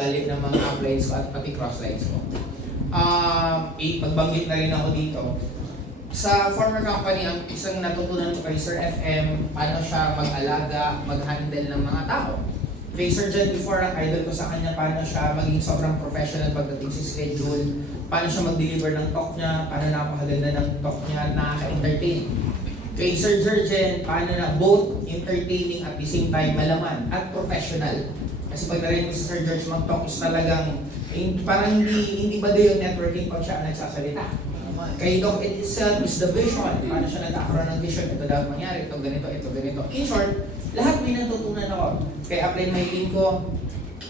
galit ng mga uplines ko at pati crosslines ko. Magbanggit na rin ako dito. Sa former company, ang isang natutunan ko kay Sir FM, paano siya mag-alaga, mag-handle ng mga tao. Kay Sir John before, ang idol ko sa kanya, paano siya maging sobrang professional pagdating sa schedule, paano siya mag-deliver ng talk niya, paano napakaganda ng talk niya at nakaka-entertain. Kay Sir Jurgen, paano na both entertaining at the same time malaman at professional. Kasi pag narinig mo si Sir George mag-talk is talagang parang hindi ba doon yung networking pag siya nagsasalita. Kay Doc it itself is the vision. Paano siya nagkakaroon ng vision? Ito dapat mangyari, ito ganito, ito ganito. In short, lahat may natutunan ako. Kay Upline my team ko,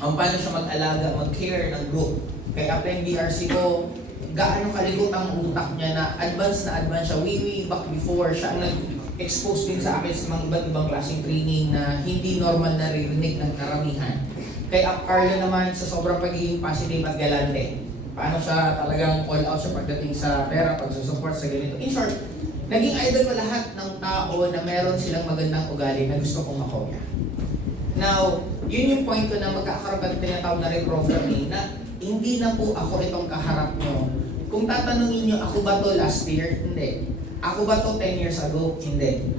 paano siya mag-alaga, mag-care ng group. Kay Upline DRC ko, gaano kalikot ang utak niya na advance siya. Way back before siya nag-expose din sa akin sa mga iba't ibang klaseng training na hindi normal na ririnig ng karamihan. Kay Up Carlo naman sa sobrang pagiging positive at galante. Paano siya talagang all out siya pagdating sa pera, pagsusupport sa ganito. In short, naging idol ko lahat ng tao na meron silang magandang ugali na gusto kong makopya. Now, yun yung point ko na magkakaroon ka tinatawag na reprogramming na hindi na po ako itong kaharap nyo. Kung tatanungin nyo, ako ba to last year? Hindi. Ako ba to 10 years ago? Hindi.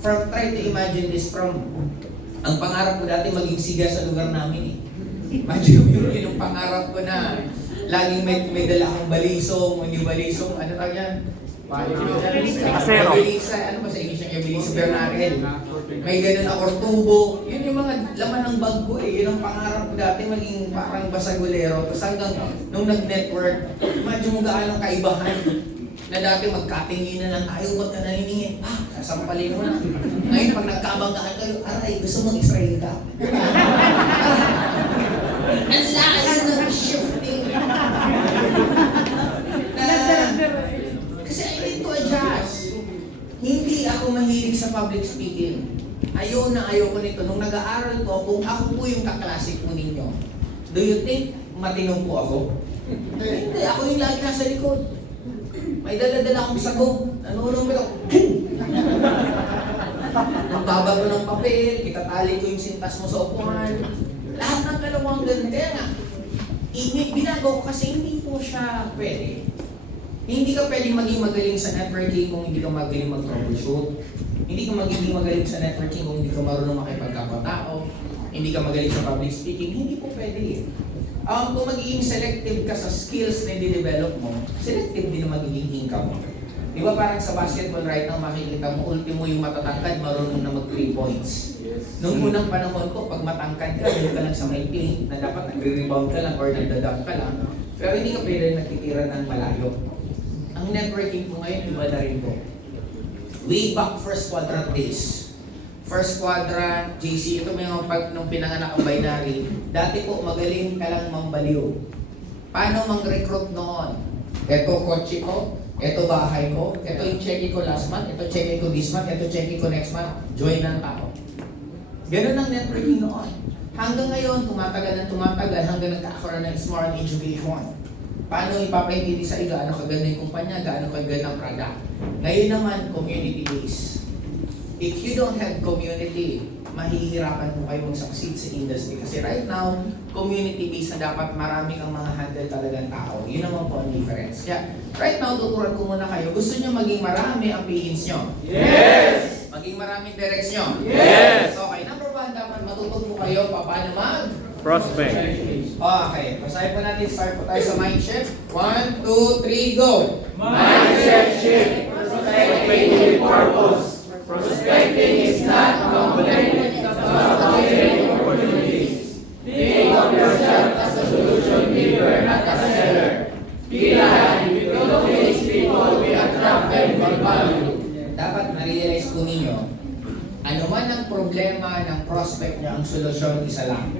Try to imagine this from, ang pangarap ko dati maging siga sa lugar namin eh. Imagine mo yung pangarap ko na laging may dala akong balisong, hindi balisong, ano tawag yan? Kasero. Ano ba sa English yung balisong Bernarel? May ganun ako, tubo. Yun yung mga laman ng bag ko eh. Yun ang pangarap ko dati, maging parang basagulero. Tapos hanggang nung nag-network, imagine mo gaano kaibahan na dati magkatinginan lang tayo, ba't ka naniningin? Sasampalin mo na. Ngayon, pag nagkabanggaan kayo, aray, gusto mong Israel ka. Ang layo ng shifting. Kasi I need to adjust. Hindi ako mahilig sa public speaking. Ayaw ko nito. Nung nag-aaral ko, kung ako po yung kaklase po ninyo, do you think matinong po ako? Hindi, ako yung lagi nasa likod. May dala-dala akong sago. Nanulong ako. Nagbabago ng papel, itatali ko yung sintas mo sa upuan. Lahat ng kalawang ganun. Kaya nga, binago ko kasi hindi po siya pwede. Hindi ka pwedeng maging magaling sa networking kung hindi ka magaling mag-troubleshoot. Hindi ka magiging magaling sa networking kung hindi ka marunong makipagkapwa-tao. Hindi ka magaling sa public speaking. Hindi po pwede. Kung magiging selective ka sa skills na i-develop mo, selective din ang magiging income mo. Di ba parang sa basketball right now, makikita mo, ultimo yung matatangkad, marunong na mag 3 points. Noong unang panahon ko, pag matangkad ka, doon ka lang sa may paint, na dapat nagre-rebound ka lang or nagdadunk ka lang. Pero hindi ka pwede nagtitira ng malayo. Ang networking po ngayon, iba na rin po. Way back first quadrant days. First quadrant, JC, ito may mga nung pinanganak ang binary. Dati po, magaling ka lang mambaliw. Paano mang-recruit noon? Ito kotse ko, ito bahay ko, ito yung check ko last month, ito check ko this month, ito check ko next month, join ng tao. Ganun ang networking noon. Hanggang ngayon, tumatagal hanggang nagkakaroon ng smart education. Paano ipapaintindi sa iyo gaano kaganda yung kumpanya, gaano kaganda ang product. Ngayon naman, community-based. If you don't have community, mahihirapan mo kayo mag-succeed sa industry. Kasi right now, community-based na dapat marami kang mga handle talagang tao. Yun naman po ang difference. Kaya, right now, tuturuan ko muna kayo. Gusto nyo maging marami ang pay-ins nyo? Yes! Maging maraming directs nyo? Yes! Okay, number 1, dapat matututo kayo paano Prospect. Okay, basahin po natin. Start po tayo sa mind shift. 1, 2, 3, go! Mindset shift. Prospecting with purpose. Prospecting is not complaining about getting opportunities. Think of yourself as a solution giver, not a seller. Kailangan because people will attract them by value. Dapat ma-realize po ninyo, ano man ang problema ng prospect niya, ang solusyon isa lang.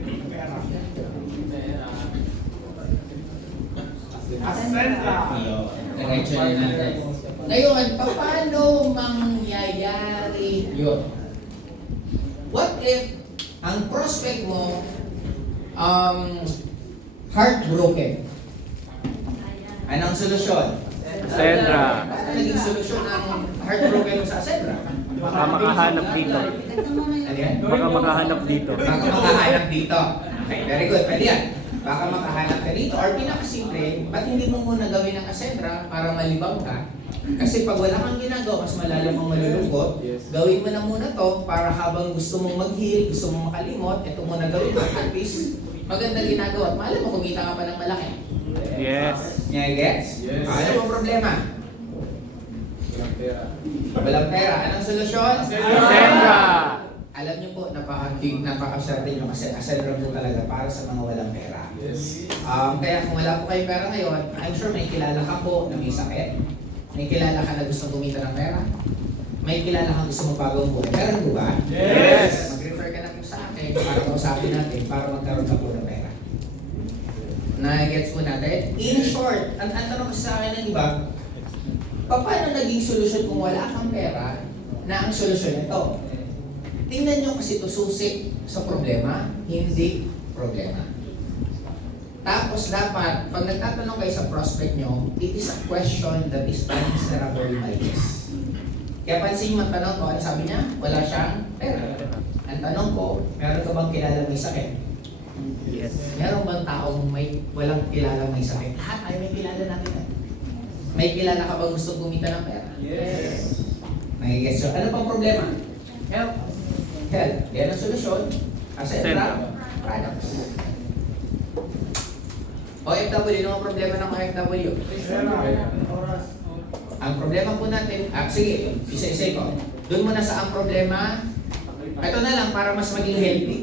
Diretso na natin. Ngayon, paano mangyayari yun? What if ang prospect mo heartbroken? Anong solusyon? Sendra. Ano naging solusyon ng heartbroken mo sa Sendra? Baka makahanap dito. Ano yan? Baka makahanap dito. Baka makahanap dito. Okay, very good. Pwede yan. Baka makahanap ka dito. Or pinakasimple, ba't hindi mo muna gawin ang Ascendra para malibang ka? Kasi pag wala kang ginagawa, mas malalim ang malulungkot. Gawin mo na muna to para habang gusto mong mag-heal, gusto mong makalimot, ito muna gawin mo. At least, maganda ginagawa. At malam mo, kumita ka pa ng malaki. Yes. Yeah, gets? Yes. Ano ang problema? Walang pera. Anong solusyon? Ascendra! Alam niyo po, napaka-swerte niyo kasi Ascendra po talaga para sa mga walang pera. Yes. Kaya kung wala po kayong pera ngayon, I'm sure may kilala ka po na may sakit. May kilala ka na gusto kumita ng pera. May kilala ka gusto magpagawang buhay. Meron po ba? Yes. Mag-refer ka na po sa akin para kausapin natin para magkaroon ka po ng pera. Na-gets po natin? In short, ang tanong kasi sa akin ng iba, paano naging solusyon kung wala kang pera na ang solusyon ito? Tingnan nyo kasi ito susik sa problema, hindi problema. Tapos dapat, pag nagtatanong kayo sa prospect nyo, it is a question that is answerable by yes. Kaya pansin yung tanong ko, ano sabi niya? Wala siyang pera. Ang tanong ko, meron ka bang kilala may sakit? Yes. Meron bang taong walang kilala may sakit? Lahat ay may kilala natin. May kilala ka bang gusto kumita ng pera? Yes. Nagigets yun. Ano pang problema? Health. Health. Yan ang solusyon. Ascendra products. OFW, ano ang problema ng OFW? Ang problema po natin, sige, isa-isa ko. Doon muna sa ang problema, ito na lang para mas maging healthy.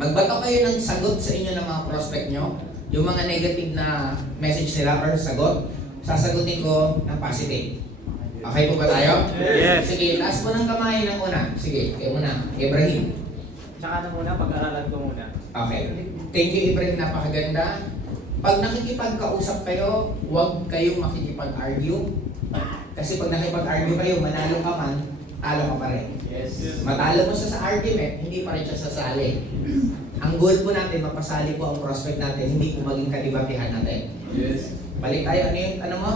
Magbato kayo ng sagot sa inyo ng mga prospect nyo. Yung mga negative na message nila or sagot, sasagutin ko ng positive. Okay po ba tayo? Yes. Sige, taas mo ng kamay ng una. Sige, kayo muna. Ibrahim. Tsaka na muna, pag-aralan ko muna. Okay. Thank you, Ibrahim. Napakaganda. Pag nakikipagkausap kayo, huwag kayong makikipag-argue. Kasi pag nakipag-argue kayo, manalo ka man, talo ka pa rin. Yes. Matalo mo siya sa argument, hindi pa rin siya sasali. Ang goal po natin, mapasali po ang prospect natin, hindi po maging kadibatehan natin. Yes. Balik tayo, ano yung ano mo?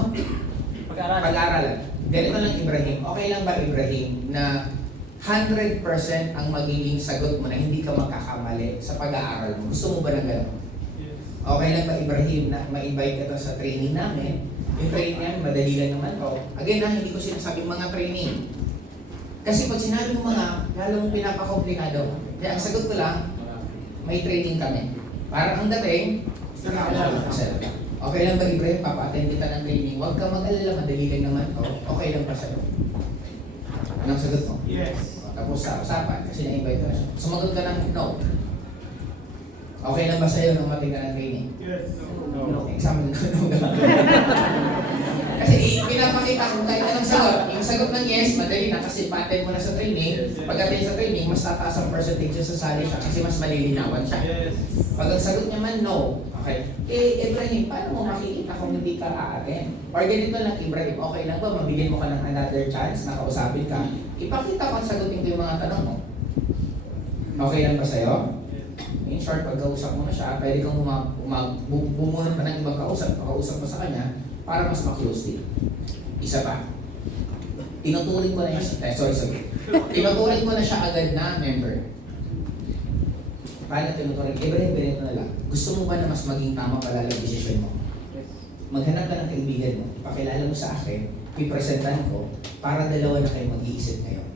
Pag-aralan. Pag-aaralan. Ganito lang Ibrahim, okay lang ba Ibrahim na 100% ang magiging sagot mo na hindi ka magkakamali sa pag-aaral mo? Gusto mo ba ng gano'n? Okay lang ba Ibrahim na ma-invite ka to sa training namin? Yung training namin, madali lang naman to. Again na, hindi ko sinasabing mga training. Kasi pag sinabi mo mga, lalong pinapakomplikado. Kaya ang sagot ko lang, may training kami. Para ang dating, okay lang ba Ibrahim, papa-attend kita ng training? Huwag ka mag-alala, madali lang naman to. Okay lang ba sa'yo? Anong sagot mo? Yes. Tapos sa usapan, kasi na-invite ko na siya. Sumagot ka ng no. Okay lang ba sa'yo nung mating ka ng training? Yes. Exam no. Kasi pinapakita ko kahit anong sagot. Yung sagot ng yes, madali na kasi pa-attend mo na sa training. Pag-attend sa training, mas tataas ang percentage sa sasali siya kasi mas malilinawan siya. Yes. Pag ang sagot niya man no, okay. Ibrahim, paano mo makikita kung hindi ka a-attend? Or ganito lang, Ibrahim, okay lang ba? Mabigyan mo ka ng another chance na kausapin ka. Ipakita ko ang sagutin ko yung mga tanong mo. Okay lang ba sa'yo? In short, pag kausap mo na siya, pwede kang bumunod pa ng ibang kausap mo sa kanya para mas ma-close din. Isa pa, tinuturing ko na sorry. Tinuturing ko na siya agad na member. Paano tinuturing? Ibrahim na lang. Gusto mo ba na mas maging tama pala ang desisyon mo? Maghanap ka ng kaibigan mo, pakilala mo sa akin, ipresentan ko, para dalawa na kayo mag-iisip ngayon.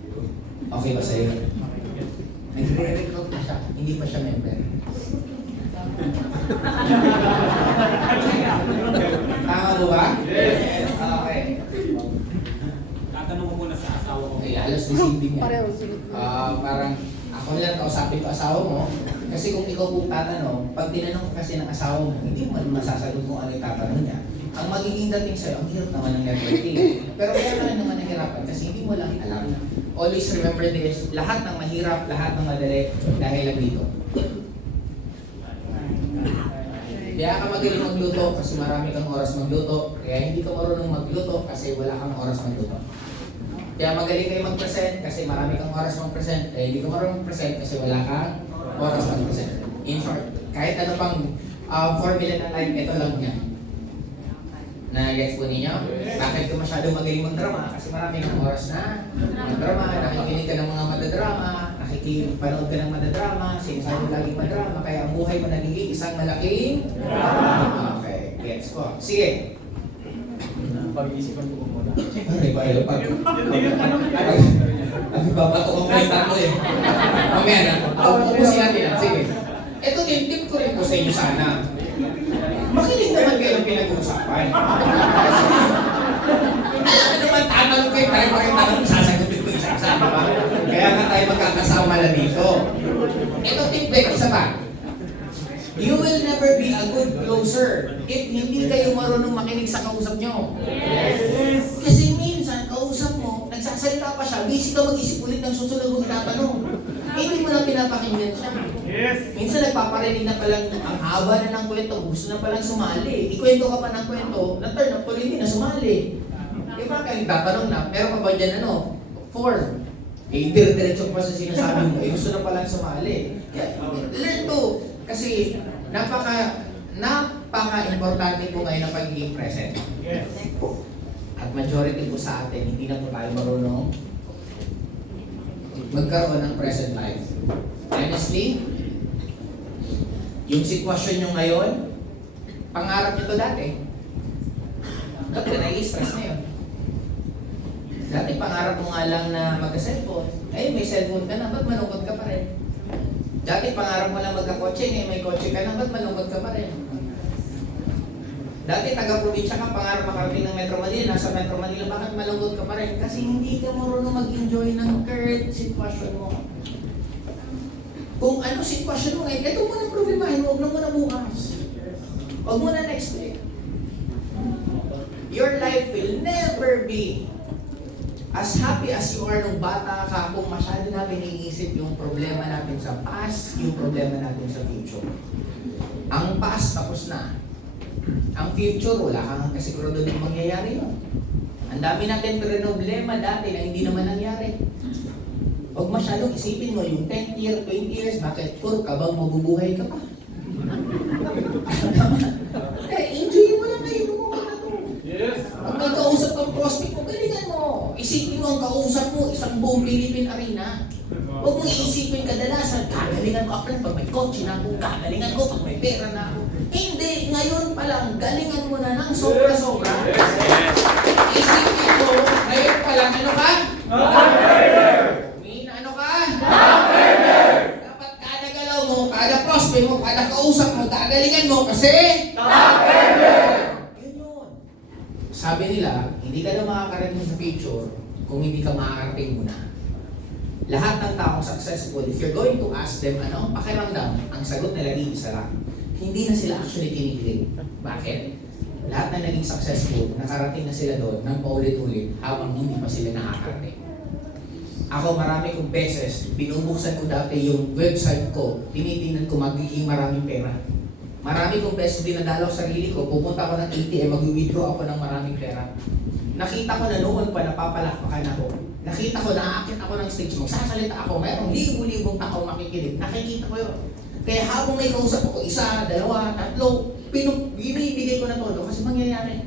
Okay ba sa'yo? Nagre-recruit na siya, hindi pa siya member. Tama mo ba? Yes. Okay. Tatanong ko muna sa asawa ko. Okay, halos deceiving yan. Parang ako lang kausapin ko asawa mo, kasi kung ikaw po tatanong, pag tinanong ka kasi ng asawa mo, hindi mo masasagot kung ano yung tatanong niya. Ang magiging dating sa'yo, ang hirap naman ng networking. Pero kaya ka rin naman nahirapan kasi hindi mo lang alam. Always remember this, lahat ng mahirap, lahat ng madali, dahil lang dito. Kaya ka magaling magluto kasi marami kang oras magluto. Kaya hindi ka marunong magluto kasi wala kang oras magluto. Kaya magaling kayo mag-present kasi marami kang oras mag-present. Kaya hindi ka marunong mag-present kasi wala kang oras mag-present. In short, kahit ano pang formula ng life, ito lang niya. Na-gets po ninyo? Bakit ka masyadong magaling magdrama? Kasi marami kang oras na magdrama, nakikinig ka ng mga madadrama, nakikipanood ka ng madadrama, sinasabi laging madrama, kaya ang buhay mo nagiging isang malaking Okay, gets ko. Sige. Pag-iisipan ko muna. Ay, ba yun? Babato ko kayo tato eh. Mamaya na. Ubusin natin na. Sige. Ito din, tip ko rin po sa inyo sana. Makinig naman kayo ng pinag-uusapan. Kasi, alam naman, tatanong kayo, pare-pare tanong, sasagutin ko yung sasabi. Kaya nga tayo magkakasama na dito. Ito tip din, isa pa. You will never be a good closer if hindi kayo marunong makinig sa kausap nyo. Yes. Kasi minsan, kausap mo, nagsasalita pa siya, busy ka mag-isip ulit ng susunod mong itatanong. Hindi mo lang pinapakinggan siya. Yes. Minsan nagpaparinig na palang ang haba na ng kwento, gusto na palang sumali. Ikwento ka pa ng kwento, na-turn up tuloy din na sumali. Diba kayo tatanong na, meron ka ba dyan form? Dire-diretso pa sa sinasabi mo, gusto na palang sumali. Kaya, learn to. Kasi napaka-importante po ngayon ng pagiging present. Yes. At majority po sa atin, hindi na po tayo marunong magkaroon ng present life. Honestly, yung sitwasyon nyo ngayon, pangarap nyo to dati. Ba't ka nai-stress na yun? Dati pangarap mo nga lang na magka-cellphone. Ay, may cellphone ka na, ba't malungkot ka pa rin? Dati pangarap mo lang magka-kotse, ngayon may kotse ka na, ba't malungkot ka pa rin? Dati taga-probinsya ka, pangarap makarating ng Metro Manila, nasa Metro Manila, bakit malungkot ka pa rin? Kasi hindi ka marunong mag-enjoy ng current sitwasyon mo. Kung ano sitwasyon mo ngayon, ito mo na problemahin, huwag na mo na bukas. Huwag mo na next week. Your life will never be as happy as you are nung bata ka kung masyado natin iniisip yung problema natin sa past, yung problema natin sa future. Ang past tapos na. Ang future, wala kang kasigurado din mangyayari yun. Ang dami natin problema dati na hindi naman nangyari. Huwag masyadong isipin mo yung 10 years, 20 years, bakit sure ka bang mabubuhay ka pa? Kaya enjoy mo lang kayo mo na to. Yes. Pag may kausap kang prospect mo, galingan mo. Isipin mo ang kausap mo, isang buong Philippine Arena. Huwag mong iisipin kadalasan, gagalingan ko ako pag may kotse na ako, gagalingan ko pag may pera na ako. Hindi, ngayon pa lang, galingan mo na ng sobra-sobra. Isipin mo, ngayon pa lang, ano ka? Mina, ano ka? Dapat kada galaw mo, kada prospect mo, kada kausap mo, gagalingan mo kasi... Yun yun. Sabi nila, hindi ka na makakarating sa future kung hindi ka makakarating muna. Lahat ng taong successful, if you're going to ask them, ano ang pakiramdam, ang sagot nila isa lang. Hindi na sila actually kinikilig. Bakit? Lahat na naging successful, nakarating na sila doon ng paulit-ulit habang hindi pa sila nakakarating. Ako marami kong beses, binubuksan ko dati yung website ko, tinitingnan ko magiging maraming pera. Marami kong beses dinadalaw sarili ko, pupunta ako ng ATM, mag-withdraw ako ng maraming pera. Nakita ko na noon pa napapalakpakan ako. Nakita ko, naaakit ako ng stage, magsasalita ako, mayroong libo-libong tao makikinig. Nakikita ko yun. Kaya habang may kausap ko, isa, dalawa, tatlo, binibigay ko na todo kasi mangyayari.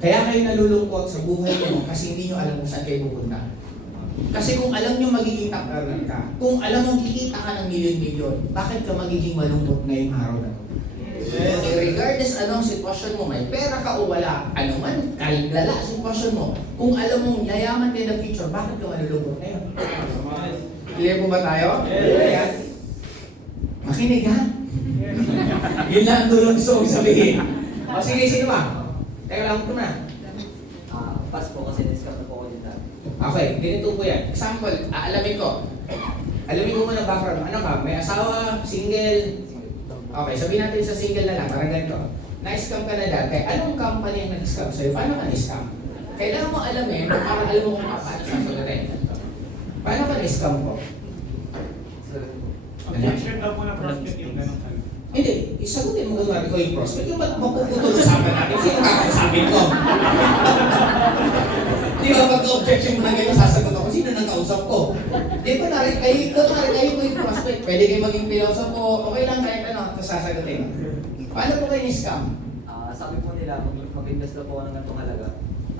Kaya kayo nalulungkot sa buhay mo kasi hindi nyo alam kung saan kayo pupunta. Kasi kung alam nyo magiging takaran ka, kung alam mong kikita ka ng milyon-milyon, bakit ka magiging malungkot ngayong araw na to? Yes. Regardless anong sitwasyon mo, may pera ka o wala, ano man, kalala sitwasyon mo, kung alam mong yayaman kayo ng future, bakit ka malulungkot ngayon? Clear po ba tayo? Yes. Makinig ha? Yun lang ang tulong gusto kong sabihin. O sige, sino ba? Teka lang ito na. Pass po kasi discount na po ako dito. Okay, ganito po yan. Example, aalamin ko. Alamin ko muna background. Ano ka? May asawa? Single? Okay, sabihin natin sa single na lang. Parang ganito. Na-scam ka na dati. Anong company ang nag-scam sa'yo? Paano ka na-scam? Kailangan mo alamin para alam mo kung paano sasagutin. Paano ka na-scam ko? Objection daw po na prospect yung ganun kayo. Hindi, isagutin mo kunwari ko yung prospect. Yung ba't mapuputol usapan natin? Sino kakausapin ko? Di ba pagka-objection mo na ganyan, sasagot ako, sino nang kausap ko? Di ba kayo ko yung prospect. Pwede kayo maging piloso ko, okay lang kahit ano, tapos sasagutin. Paano po kayo ni-scam? Sabi po nila, mag-invest daw po ako ng ganitong halaga.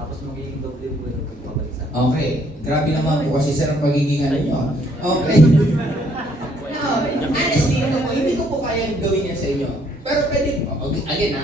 Tapos magiging doble po yung pagbabalik sa akin. Okay, grabe naman po kasi sir ang pagiging ano nyo. Okay. No, honestly, hindi ko po kaya gawin yan sa inyo. Pero pwede po, again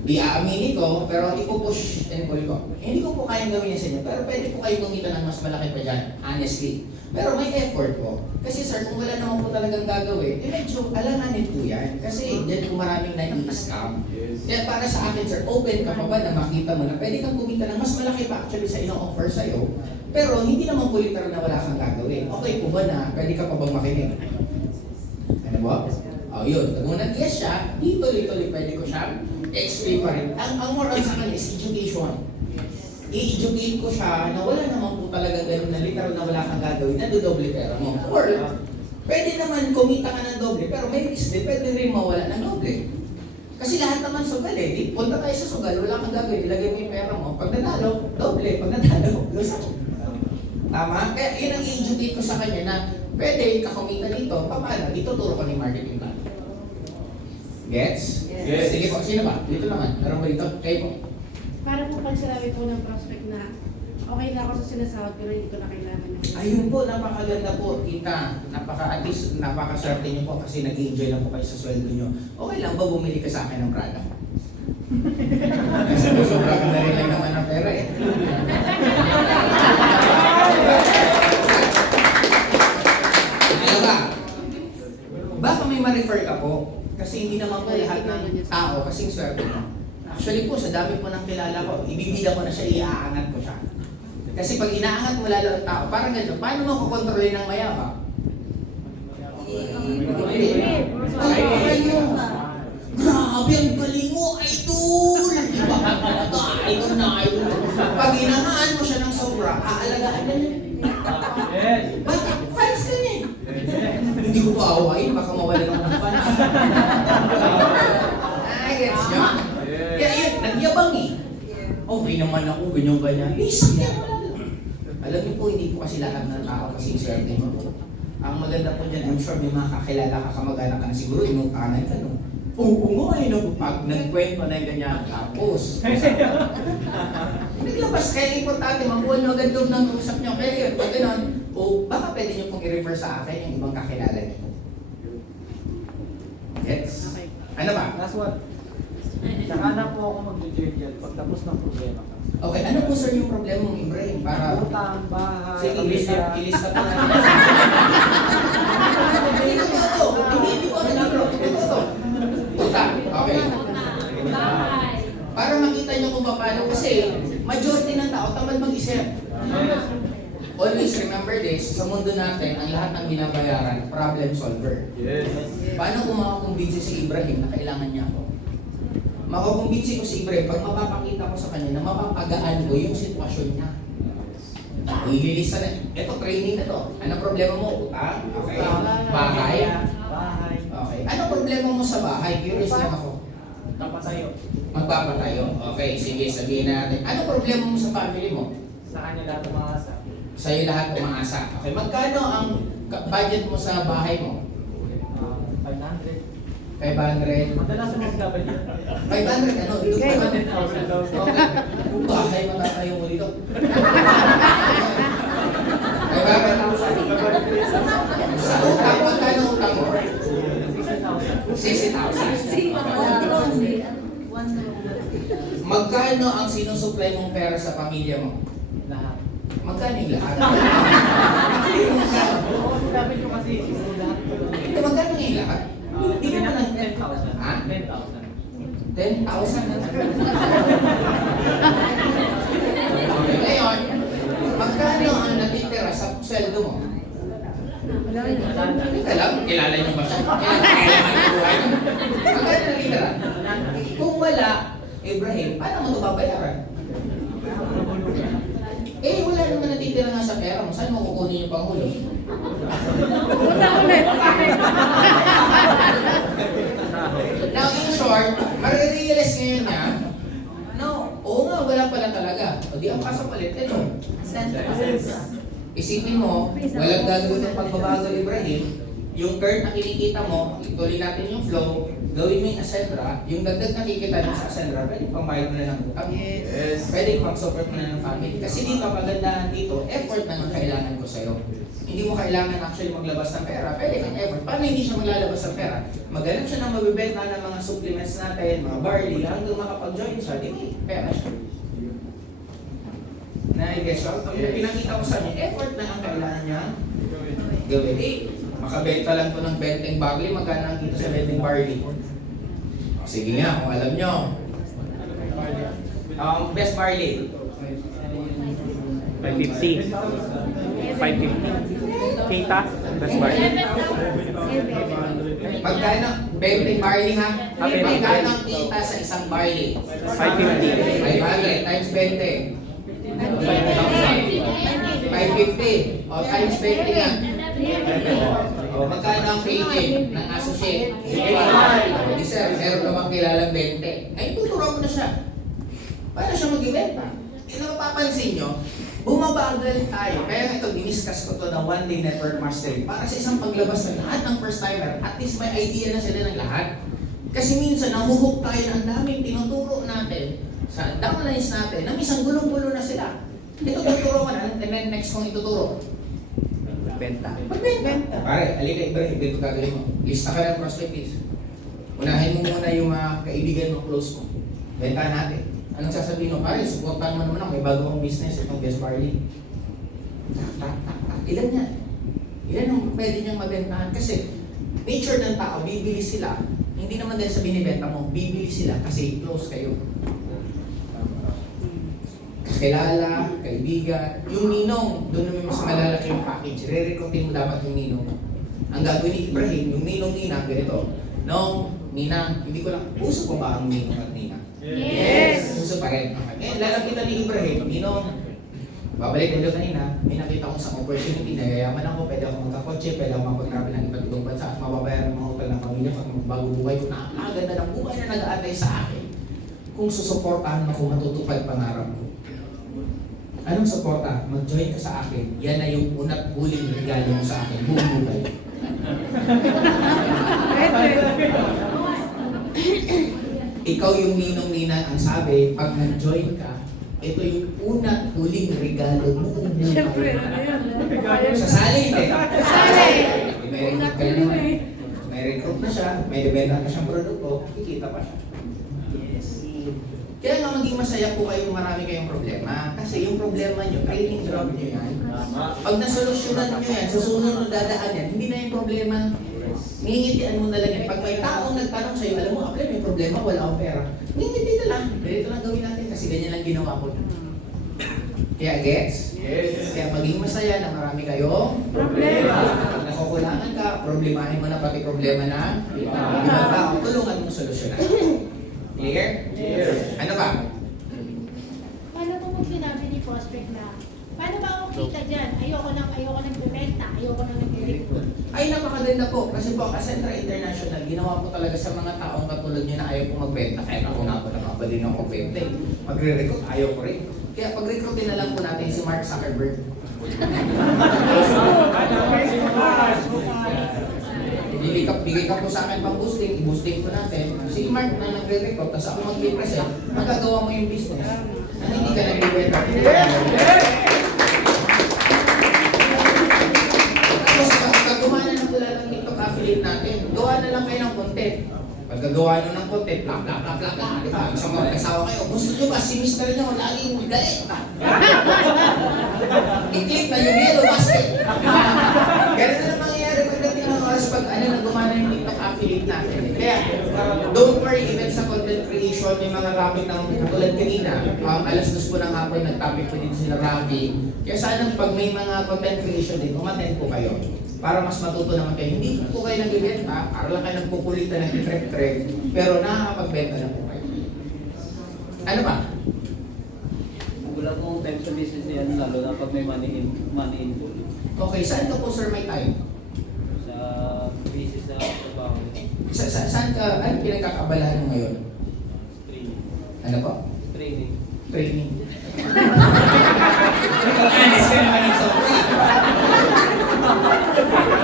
iaaminin ko, pero ipupush and pull ko. Hindi ko po kaya gawin yan sa inyo, pero pwede po kayo kumita ng mas malaki pa dyan, honestly. Pero may effort po. Kasi sir, kung wala naman po talagang gagawin, medyo alanganin po yan. Kasi dyan po maraming nai-scam. Kaya para sa akin sir, open ka pa ba na makita mo na pwede kang kumita ng mas malaki pa actually sa ino-offer sa'yo. Pero hindi naman po literal na wala kang gagawin. Okay po ba na pwede ka pa bang makinig? Ano ba? Oh, yun. Kung nag-yes siya, tuloy-tuloy pwede ko siya explain pa rin. Ang more on sa kanya is education. I-educate ko siya na wala naman po talagang ganun na literal na wala kang gagawin, na dodoble pera mo. Or, pwede naman kumita ka ng doble, pero may risk din, pwede rin mawala ng doble. Kasi lahat naman sugal eh. Di, punta tayo sa sugal, wala kang gagawin, ilagay mo yung pera mo. Pag nanalo, doble. Pag nanalo, lusaw. Tama? Kaya yun ang i-educate ko sa kanya na pwede ka kumita dito, paano? Ituturo ko ni marketing plan. Gets? Yes. Sige po, sino ba? Dito naman. Meron ba dito? Kayo po. Para po pag sinabi po ng prospect na okay na ako sa sinasahod pero hindi ko na kailangan na. Ayun po, napakaganda po, tita. At least napakaswerte niyo po kasi nag-enjoy lang po kayo sa sweldo niyo. Okay lang ba bumili ka sa akin ng product? Kasi po sobrang na rin lang naman ang pera eh. Ano ba? Baka may ma-refer ka po. Kasi hindi naman po lahat ng tao kasing swerte mo. Actually po, sa dami po ng kilala ko, ibibida ko na siya, iaangat ko siya. Kasi pag inaangat mo lalo ang tao, parang ganito, paano mo kukontrolin ng mayabang? Ay, kayo! Grabe ang galing mo, idol! Iba ka talaga, idol na idol. Pag inaangaan mo siya ng sobra, aalagaan ka niya. Yes. Bakit? Fans ka niya. Hindi ko pa awain, baka mawala naman ng fans. Ay, gets niyo? Kaya yun, nagyabang eh. Okay naman ako, ganyan-ganyan. Basic yan. Alam niyo po, hindi po kasi lahat ng tao kasi swerte mo. Ang maganda po dyan, I'm sure may mga kakilala ka, kamag-anak ka na siguro, inungkanan ka, no? Oo nga eh, no? Pag nagkwento na yung ganyan, tapos. Naglabas, kaya importante, makuha nyo agad doon ng usap nyo. Kaya yun, pag gano'n, o baka pwede nyo pong i-refer sa akin yung ibang kakilala nyo. Gets? Okay. Ano ba? Last one. Saka na po ako mag-journal pagtapos ng problema ka. Okay, ano po sir yung problema mong Ibrahim? Para... Utang, bahay, Sige, ilista po natin. Hindi ko to. Hindi ko na bro. Ito to. Utang. Okay. Para makita nyo kung paano. Kasi majority ng tao tamad mag-isip. Always remember this, sa mundo natin, ang lahat ng binabayaran, problem solver. Yes. Paano kung makakumbinsi si Ibrahim na kailangan niya ako? Makakumbinsi ko si Ibrahim pag mapapakita ko sa kanya na mapapagaan ko yung sitwasyon niya. Ililista na. Ito, training na to. Ano problema mo? Utang? Okay. Bahay? Bahay. Okay. Ano problema mo sa bahay? Curious lang ako. Napatayo. Magpapatayo? Okay, sige, sabihin natin. Ano problema mo sa family mo? Sa kanya lahat umaasa. Sa'yo lahat umaasa. Okay, magkano ang budget mo sa bahay mo? 500. 500? Madalas sa mga gabi. 500 ano? Ito pa natin. 10,000. Okay. Kung bahay, matatayo mo dito. 500. Sa utang, magkano utang mo? 60,000. Magkano ang sinusupply mong pera sa pamilya mo? Lahat. Magkano yung lahat? Oo, sabi ko kasi lahat po. Hindi, magkano yung lahat? Hindi Hindi naman naman ang 10,000. Ha? 10,000. 10,000 na. Okay, ngayon, magkano ang natitira sa sweldo mo? Teka lang, kilala niyo ba siya? Kailangan ng buhay niyo. Magkano natitira? Kung wala, Ibrahim, paano mo ito babayaran? Eh, wala naman natitira nga sa pera mo. Saan mo kukunin yung pangulo? Now, in short, marirealize ngayon niya, no, oo nga, wala pala talaga. O di ang kasapalit, ito. Isipin mo, walang gagawin ng pagbabago, Ibrahim. Yung curve na kinikita mo, ituloy natin yung flow, gawin mo yung Ascendra, yung dagdag na kikita mo sa Ascendra, pwede pang bayad mo na ng utang. Yes. Pwede pang support mo na ng family. Kasi dito, kagandahan dito, effort na ang kailangan ko sa'yo. Hindi mo kailangan actually maglabas ng pera, pwede kang effort. Paano hindi siya maglalabas ng pera? Maghanap siya ng mabibenta ng mga supplements natin, mga barley, hanggang makapag-join siya, di may pera siya. Na-guess siya? Ang pinakita ko sa niya, effort na ang kailangan niya gawin. Makabenta lang to ng benteng barley, magkano ang dito sa benteng barley? O, sige nga, kung alam nyo. Best barley. 550. 550. Kita? Best bar. Magkano? Benteng barley ha? Magkano ang kita sa isang barley? 550. 500 times 20. 550. O, times 20 nga. O, magkano ang paying ng associate? 85. Hindi sir, meron ka bang kilalang 20? Ay, tuturuan mo na siya. Paano siya mag-ibenta? Kung mapapansin nyo, bumabagal tayo. Kaya ito, diniscuss ko to ng One Day Network Mastery para sa isang paglabas ng lahat ng first timer, at least may idea na sila ng lahat. Kasi minsan, nahuhook tayo na ang daming tinuturo natin sa downlines natin na minsan gulong-gulo na sila. Ito tuturo ko na, and then next kong ituturo. Benta. Pagbenta. Pare, alika Ibrahim, dito gagawin mo. Lista ka ng prospectus. Unahin mo muna yung mga kaibigan mo, close mo. Benta natin. Anong sasabihin mo? Pare, supportan mo naman ako. May bago kong business, itong Best Barley. Ilan yan? Ilan ang pwede niyang mabentahan? Kasi nature ng tao, bibili sila. Hindi naman dahil sa binibenta mo, bibili sila kasi close kayo. Kakilala, kaibigan, yung ninong, doon naman mas malalaki yung package. Re-recruitin mo dapat yung ninong. Ang gagawin ni Ibrahim, yung ninong-ninang, ganito. Nong, ninang, hindi ko lang, uso ko ba ang ninong at ninang? Yes! Uso pa rin. Okay. Lalapitan ni Ibrahim, ninong, babalik ko kanina, may nakita ko sa opportunity na yayaman ako, pwede ako magkakotse, pwede ako mapag-travel ng iba't ibang bansa at mababayaran ng mga hotel ng pamilya ko at magbago buhay ko. Napakaganda ng buhay na nag-aantay sa akin. Kung susuportahan ako, matutupad pangarap ko. Anong suporta? Mag-join ka sa akin. Yan na yung unat huling regalo mo sa akin. Buong buhay. Ikaw yung ninong-ninang ang sabi, pag nag-join ka, ito yung unat huling regalo buong buhay. Siyempre, ayun. Sasali, hindi. Sasali! May recruit ka na. May recruit na siya, may debenta na siyang produkto, kikita pa siya. Kaya nga maging masaya po kayo kung marami kayong problema. Kasi yung problema nyo, training ground nyo yan. Pag nasolusyonan nyo yan, sa susunod na dadaan yan, hindi na yung problema. Ngingitian mo na lang yan. Pag may taong nagtanong sa'yo, alam mo, apply, may problema, wala akong pera. Ngingiti na lang. Ganito lang gawin natin kasi ganyan lang ginawa ko. Kaya gets? Yes. Kaya maging masaya na marami kayong Problema. Pag nakukulangan ka, problemahin mo na pati problema na ibang tao. Tulungan mo solusyonan. Clear? Yes. Ano ba? Paano po kung sinabi ni prospect na, paano ba ako kita dyan? Ayoko nang bumenta, ayoko nang nag-recruit. Ay, napakaganda po. Kasi po, Ascendra International, ginawa ko talaga sa mga taong katulad nyo na ayaw ko magbenta. Kahit ako nga po naman pa din ako magbenta eh. Magre-recruit, ayaw ko rin. Kaya pag-recruitin na lang po natin si Mark Zuckerberg. Bigay ka po sa akin pang boosting, i-boosting ko natin. Si Mark na nagre-recruit, tapos ako mag-represent, magagawa mo yung business. Na hindi ka nagbibenta. Tapos pag gumawa na ng tulad ng TikTok affiliate natin, gawa na lang kayo ng content. Pagkagawa nyo ng content, plak. Di ba? Isang magkasawa kayo, gusto nyo ba si Mr. nyo laging galit? I-click na yung yellow basket. Ganun na mangyayari pagdating ng oras pag nagumana yung TikTok affiliate natin. Kaya, don't worry, even sa content creation, may mga topic ng tulad kanina, alas 2 po ng hapon, nag-topic po din sila Ravi. Kaya sana pag may mga content creation din, umattend po kayo. Para mas matuto naman kayo. Hindi po kayo nagbibenta, para lang kayo nagpupulitan ng trek-trek, pero nakakapagbenta na po kayo. Ano ba? Wala pong time sa business yan, lalo na pag may money involved. Okay, saan ka po sir may time? Sa business sa trabaho, Saan ka, ano pinagkakabalahan mo ngayon? training. Ano po? Training. Training.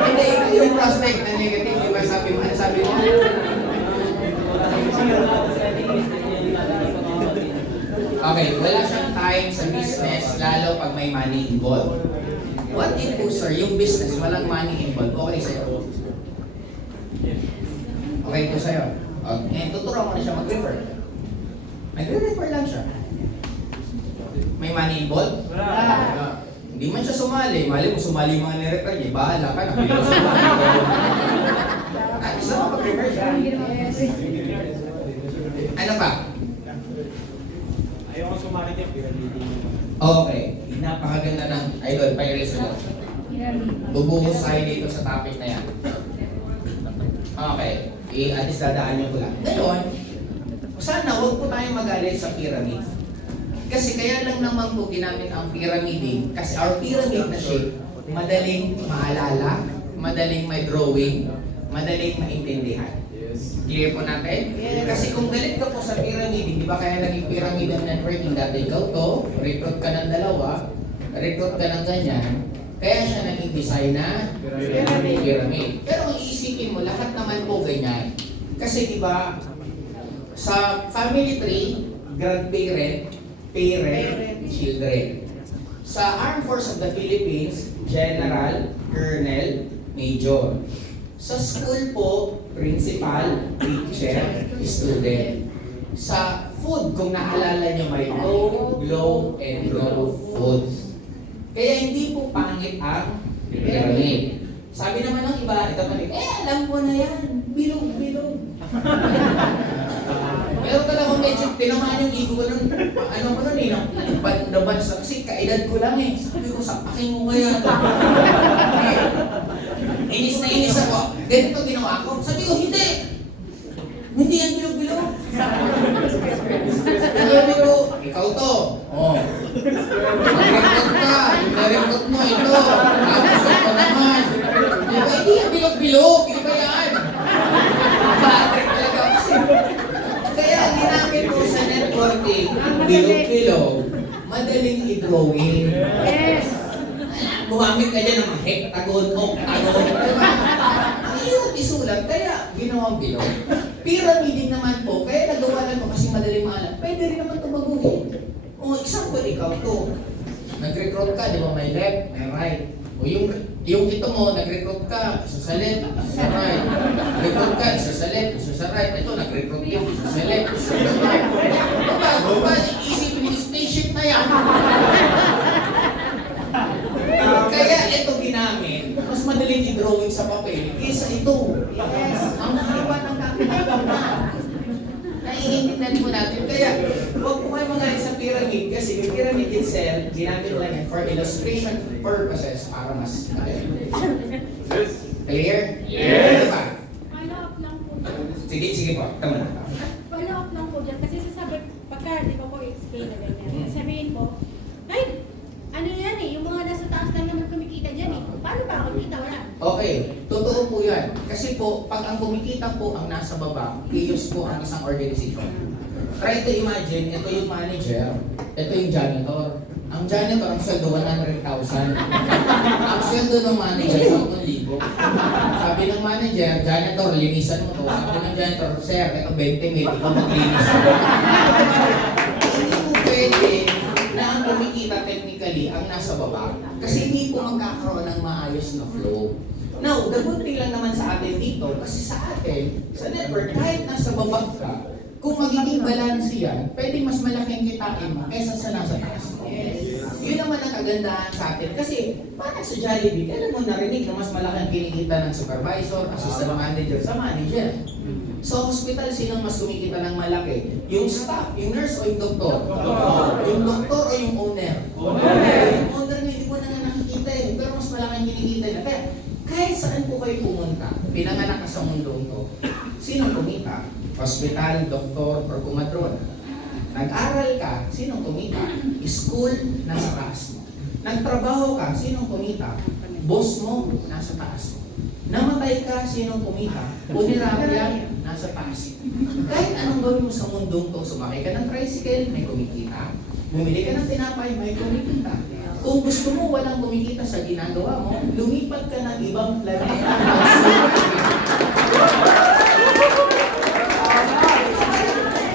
Hindi, yung prospect na negative, di ba sabi mo, ano sabi mo? Okay, wala siyang time sa business, lalo pag may money involved. What if po, sir, yung business, walang money involved, okay sa'yo? Okay po sa'yo. Okay, tuturuan mo na siya mag-refer. Nagre-refer lang siya. May money involved? Wala. Hindi man siya sumali. Mali mo sumali yung mga nirefer niya. Bahala ka na. Hindi mo sumali. Isa mo pag-refer siya. Ano pa? Ayaw ko sumali dyan, pero hindi naman. Okay. Napakaganda ng idol. Pirates ko. Bubuhos tayo dito sa topic na yan. Okay. At least dadaan niyo ko lang. Ngayon, sana huwag po tayong magalit sa pyramid. Kasi kaya lang naman po ginamit ang pyramiding. Kasi our pyramid na shape, madaling maalala, madaling may drawing, madaling maintindihan. Clear po natin? Yes. Kasi kung galit ka po sa pyramiding, di ba kaya naging pyramid ang networking dati ikaw to, recruit ka ng dalawa, recruit ka ng ganyan, kaya siya naging design na pyramid. Pero kung iisipin mo, lahat naman po ganyan. Kasi di ba, sa family tree, grandparent, parent, children. Sa Armed Force of the Philippines, General, Colonel, Major. Sa school po, principal, teacher, student. Sa food, kung naalala niyo, may low, glow, and low food. Kaya hindi po pangit ang pyramid. Sabi naman ng iba, ito pa rin, alam ko na yan, bilog. Pero talagang medyo tinamaan yung ego ko nun. Ano ko nun eh, nabansa. Kasi kaedad ko lang eh. Sabi ko, sapakin mo kaya. Inis na inis ako. Ganito ginawa ko. Sabi ko, hindi. Hindi yan bilog-bilog. Sabi ko, ikaw to. Oh. Mag-record ka. Yung na-record mo, ito. Tapos ako naman. Di ba, hindi yan bilog-bilog. Hindi ba yan? Patrick talaga kasi. Kaya ginamit ko sa networking, bilog-bilog, madaling i-drawing. Yes. Gumamit ka dyan ng mga heptagon, octagon. Ang hirap isulat, kaya ginawang bilog. Pyramiding naman po, kaya nagawa lang ko kasi madaling maalam. Pwede rin naman ito baguhin. O, example, ikaw to. Nag-recruit ka, di ba may left, may right. O yung ito mo, nag-recruit ka, isa sa left, isa sa right. Recruit ka, isa sa left, isa sa right. Ito, nag-recruit ka, isa sa left, isa sa right. Diba, isipin yung spaceship na yan. Kaya ito ginamit, mas madaling i-drawing sa papel kaysa ito. Yes. Ang haba ng kakilala na. Naiintindihan po natin. Kaya, huwag po kayo magaling sa pyramid kasi yung pyramid itself, ginamit lang yan for illustration purposes para mas madali. Clear? Yes! Diba? Follow up lang po. Sige po. Tama na. Follow up lang po dyan. Kasi sasabi, pagka di ba po explain na ganyan, sabihin po, ay, ano yan eh, yung mga nasa taas lang naman kumikita dyan eh. Paano ba ako kita? Wala. Okay, totoo po yan. Kasi po, pag ang kumikita po ang nasa baba, chaos po ang isang organization. Try to imagine, ito yung manager, ito yung janitor. Ang janitor, ang sweldo 100,000. Ang sweldo ng manager, 10,000. Sabi ng manager, janitor, linisan mo to. Sabi ng janitor, sir, ito 20,000, ikaw maglinis. Hindi po pwede na ang kumikita technically ang nasa baba. Kasi hindi po magkakaroon ng maayos na flow. Now, the good thing lang naman sa atin dito, kasi sa atin, sa network, kahit nasa baba ka, kung magiging balance yan, pwede mas malaking kitain mo kaysa sa nasa taas mo. Yun naman ang kagandahan sa atin. Kasi parang sa Jollibee, kailan mo narinig na mas malaking kinikita ng supervisor, assistant manager sa manager. Sa hospital, sinong mas kumikita ng malaki? Yung staff, yung nurse o yung doktor? Yung doktor o yung owner? Yung owner niya, hindi mo na nga nakikita eh. Pero mas malaking kinikita na. Kaya kahit saan po kayo pumunta, pinanganak ka sa mundo ito, sinong kumita? Hospital, doktor, or kumadron. Nag-aral ka, sinong kumita? School, nasa taas mo. Nagtrabaho ka, sinong kumita? Boss mo, nasa taas mo. Namatay ka, sinong kumita? Punerarya, nasa taas. Kahit anong gawin mo sa mundong to, sumakay ka ng tricycle, may kumikita. Bumili ka ng tinapay, may kumikita. Kung gusto mo walang kumikita sa ginagawa mo, lumipat ka ng ibang planeta.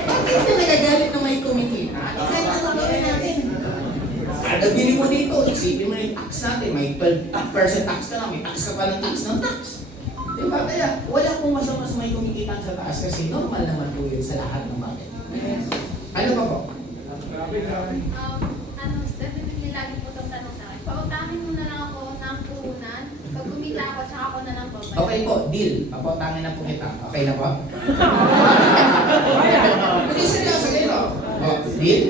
Bakit ka nagagalit na may kumikita? Kahit anong tax ka pa ng tax. Diba? Kaya wala pong masama sa may kumikita sa taas kasi normal naman po yun sa lahat ng market. Ano pa po? Definitely lagi po itong tanong sa akin. Pautangin mo na lang ako ng puhunan. Pag kumita ako, tsaka ako na lang babayad. Okay po, deal. Papautangin na po kita. Okay na po? Hindi seryoso kayo. Deal?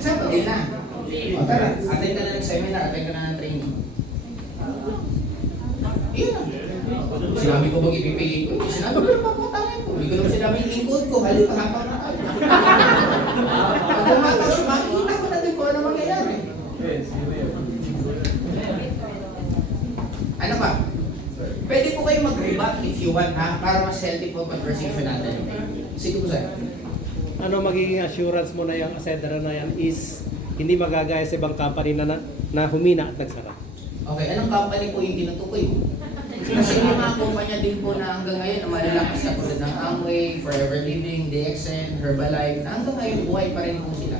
Saan po, deal na? O tara, attend ka na ng seminar, attend ka na ng training. Iyon na. Sinabi ko bang ipipigay ko? Sinabi ko lang papautangin ko. Hindi ko naman sinabi yung incode ko. Halip, hapang na tayo. Pag kumataw siya, makikita ko na din kung ano mangyayari. Ano pa? Pwede po kayo mag-rebut if you want ha, para mas healthy po conversation natin. Sige po sir. Ano magiging assurance mo na yung Acedra na yan is hindi magagaya sa ibang company na humina at nagsara? Okay, anong company po yung tinutukoy mo? Kasi may mga kumpanya din po na hanggang ngayon na malalakas na tulad ng Amway, Forever Living, DXN, Herbalife, na hanggang ngayon buhay pa rin po sila.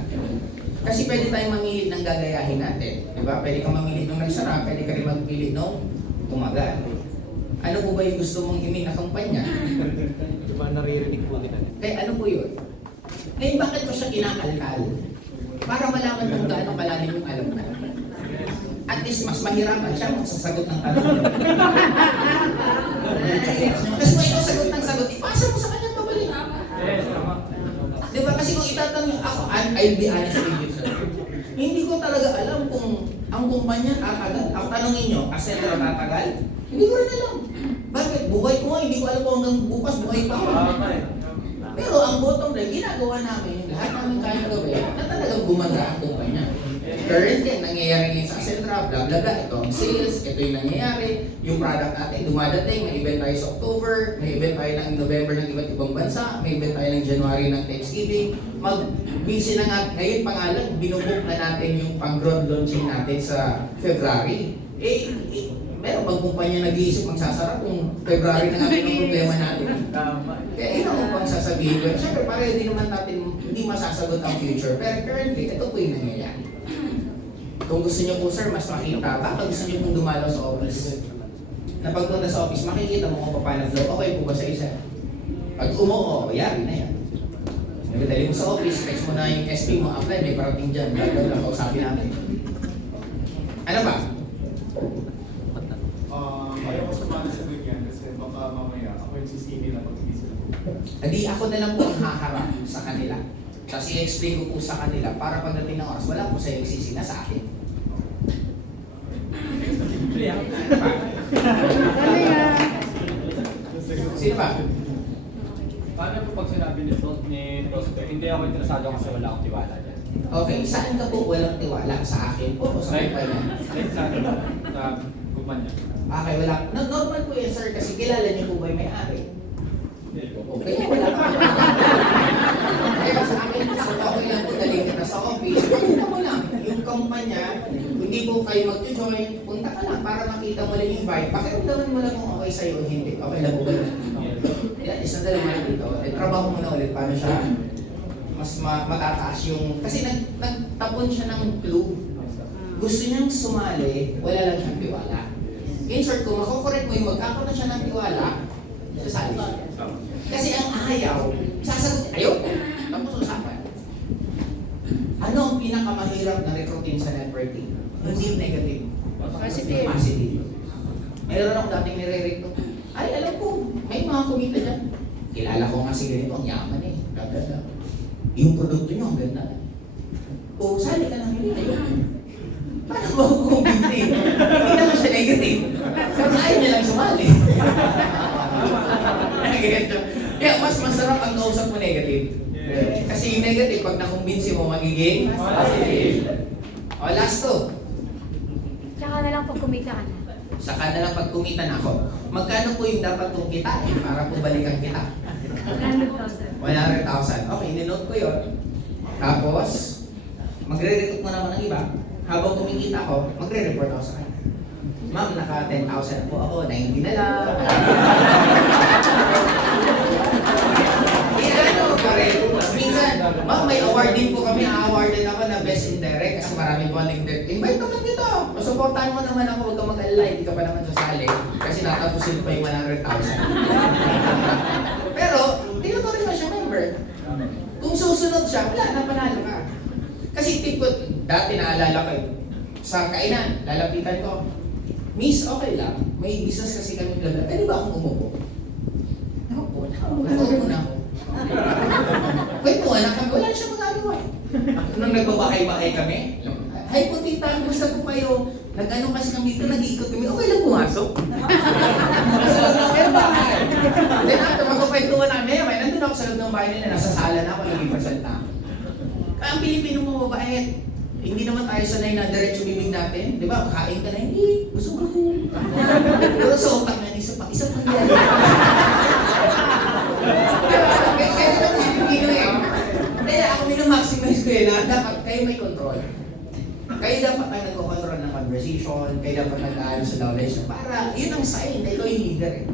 Kasi pwede tayong mamili ng gagayahin natin. Diba? Pwede kang mamili ng nagsara, pwede ka rin magpili ng tumagal. Ano po ba yung gusto mong imin na kumpanya? Diba naririnig po nila? Kaya ano po yun? Ngayon bakit ko siya kinakalkal? Para malaman kung gaano kalalim yung alam na. At least mas mahirapan siya magsasagot ng tanong. Kasi kung ikaw sagot ng sagot, ipasa mo sa kanya pabalik. Diba? Kasi kung itatanong ako, I'll be honest with you, sir. Hindi ko talaga alam kung ang kumpanya tatagal. Ako tanongin nyo, Acedra tatagal? Hindi ko rin alam. Bakit? Buhay ko nga, hindi ko alam kung hanggang bukas buhay pa ako. Pero ang bottom line, ginagawa namin yung lahat namin kaya gawin na talagang gumanda ang kumpanya. Currently, ang nangyayari ngayon sa Acedra, blah blah blah, ito ang sales, ito yung nangyayari, yung product natin dumadating, may event tayo sa October, may event tayo ng November ng iba't ibang bansa, may event tayo ng January ng Thanksgiving, mag-busy na nga, ngayon pangalan, binubuk na natin yung pang-ground launching natin sa February. Meron bang kumpanya nag-iisip magsasara kung February na natin ang problema natin? Kaya yun ang upang sasabihin ko. Siyempre, pareho din naman natin hindi masasagot ang future. Pero currently, ito po yung nangyayari. Kung gusto niyo po sir, mas makita, baka gusto niyo pong dumalaw sa office. Na pagpunta sa office, makikita mo kung paano flow. Okay po ba sa isa? Pag umuo, yari na yan. Nagdali mo sa office, text mo na yung SP mo, apply, may parating dyan. Gagawin lang, kausapin natin. Ano ba? Ayaw ko sumali sa ganyan kasi baka mamaya ako yung sisini na pag-ibig sila. Hindi, ako na lang po ang haharap sa kanila. Tapos i-explain ko po sa kanila para pagdating ng oras, wala po sa nagsisina sa akin. Sino ba? Paano po pag sinabi ni Prospect, hindi ako interesado kasi wala akong tiwala dyan? Okay, saan ka po walang tiwala? Sa akin po o sa kumpanya? Sa kumpanya. Okay, wala. Normal po yan sir kasi kilala niyo po ba yung may-ari? Okay, wala ka. Kaya sa akin, so okay lang po daling kita sa office. Punta mo lang. Yung kumpanya, hindi po kayo mag-join, punta ka lang para makita mo lang yung vibe. Pakiramdaman mo lang kung okay sa'yo o hindi. Okay lang po ba yun? Yan, isang dalawa lang dito. Trabaho mo na ulit. Paano siya mas matataas yung... Kasi nagtapon siya ng clue. Gusto niyang sumali, wala lang siyang tiwala. In short, kung makukorek mo yung magkakaroon siya ng tiwala, sasali siya. Kasi ang ayaw, sasagot, ayoko. Tapos usapan. Ano ang pinakamahirap na recruiting sa networking? Hindi negative. Positive. Positive. Mayroon ako dating nire-recruit. Ay, alam ko, may mga kumita dyan. Kilala ko nga si ganito, ang yaman eh. Gaganda. Yung produkto nyo, ang ganda. O, sali ka lang yun, ayoko. Paano ba kung hindi? Hindi naman siya negative. Pero ayaw niya lang sumali. Kaya mas masarap ang kausap mo negative. Kasi yung negative, pag nakumbinsi mo, magiging positive. O, last to. Tsaka na lang pag kumita ka na. Saka na lang pag kumita na ako. Magkano po yung dapat kong kitain para po balikan kita? 100,000. 100,000. Okay, ninote ko yun. Tapos, magre-recruit mo naman ng iba. Habang kumikita ako, magre-report ako sa kanya. Ma'am, naka 10,000 po ako, 90 na lang. Ano pa rin? Minsan, ma'am, may award din po kami. A-awarded ako na Best Indirect kasi marami po ang nag-invite naman dito. Gusto po Suportahan mo naman ako, huwag ka mag-alala, hindi ka pa naman sasali. Kasi natapusin pa yung 100,000. Pero, tinutuloy mo siya member. Kung susunod siya, wala na, panalo ka. Kasi tip ko, dati naalala ko sa kainan, lalapitan ko, Miss, okay lang, may business kasi kami blabla. Pwede ba akong umupo? Nakaupo na ako. Kwentuhan na kami, wala siya magagawa. Nung nagbabakay-bakay kami, ay po tita, gusto ko kayo. Nag-ano kasi kami dito, nag-iikot kami, okay lang pumasok. Nasa loob ng kaya bahay. Then after, magpapwentuhan namin, may nandun ako sa loob ng bahay nila, nasa sala na ako, naging presenta. Kaya ang Pilipino mo mabait. Hindi naman tayo sanay na diretso bibig natin. Di ba? Kain ka na, hindi. Gusto ko. Pero sa utak na, isa pa yan. Kaya naman Pilipino eh. Kaya ako minamaximize ko eh, na dapat kayo may control. Kayo dapat ang nagko-control ng conversation, kayo dapat nag-aano sa knowledge para yun ang sign na ikaw yung leader eh.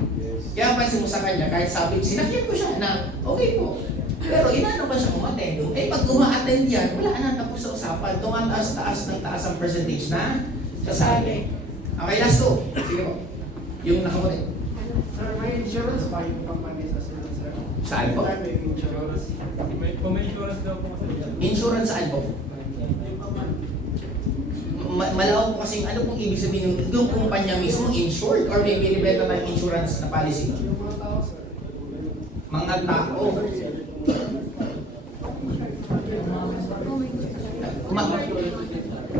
Kaya pansin mo sa kanya, kahit sabi, sinakyan ko siya na, okay po. Pero inaano ba siya umatendo? Eh pag uma-attend yan, wala na tapos sa usapan. Tumataas-taas ng taas ang percentage na sasali. Okay, last two. Sige po. Yung nakamulit. Sir, may insurance ba yung company sa sila, sir? Saan po? May insurance. May insurance daw po kasi yan. Insurance saan po? Malawak po kasi ano pong ibig sabihin yung kumpanya mismo insured or may binibenta tayong insurance na policy? Yung mga tao, sir. Mga tao.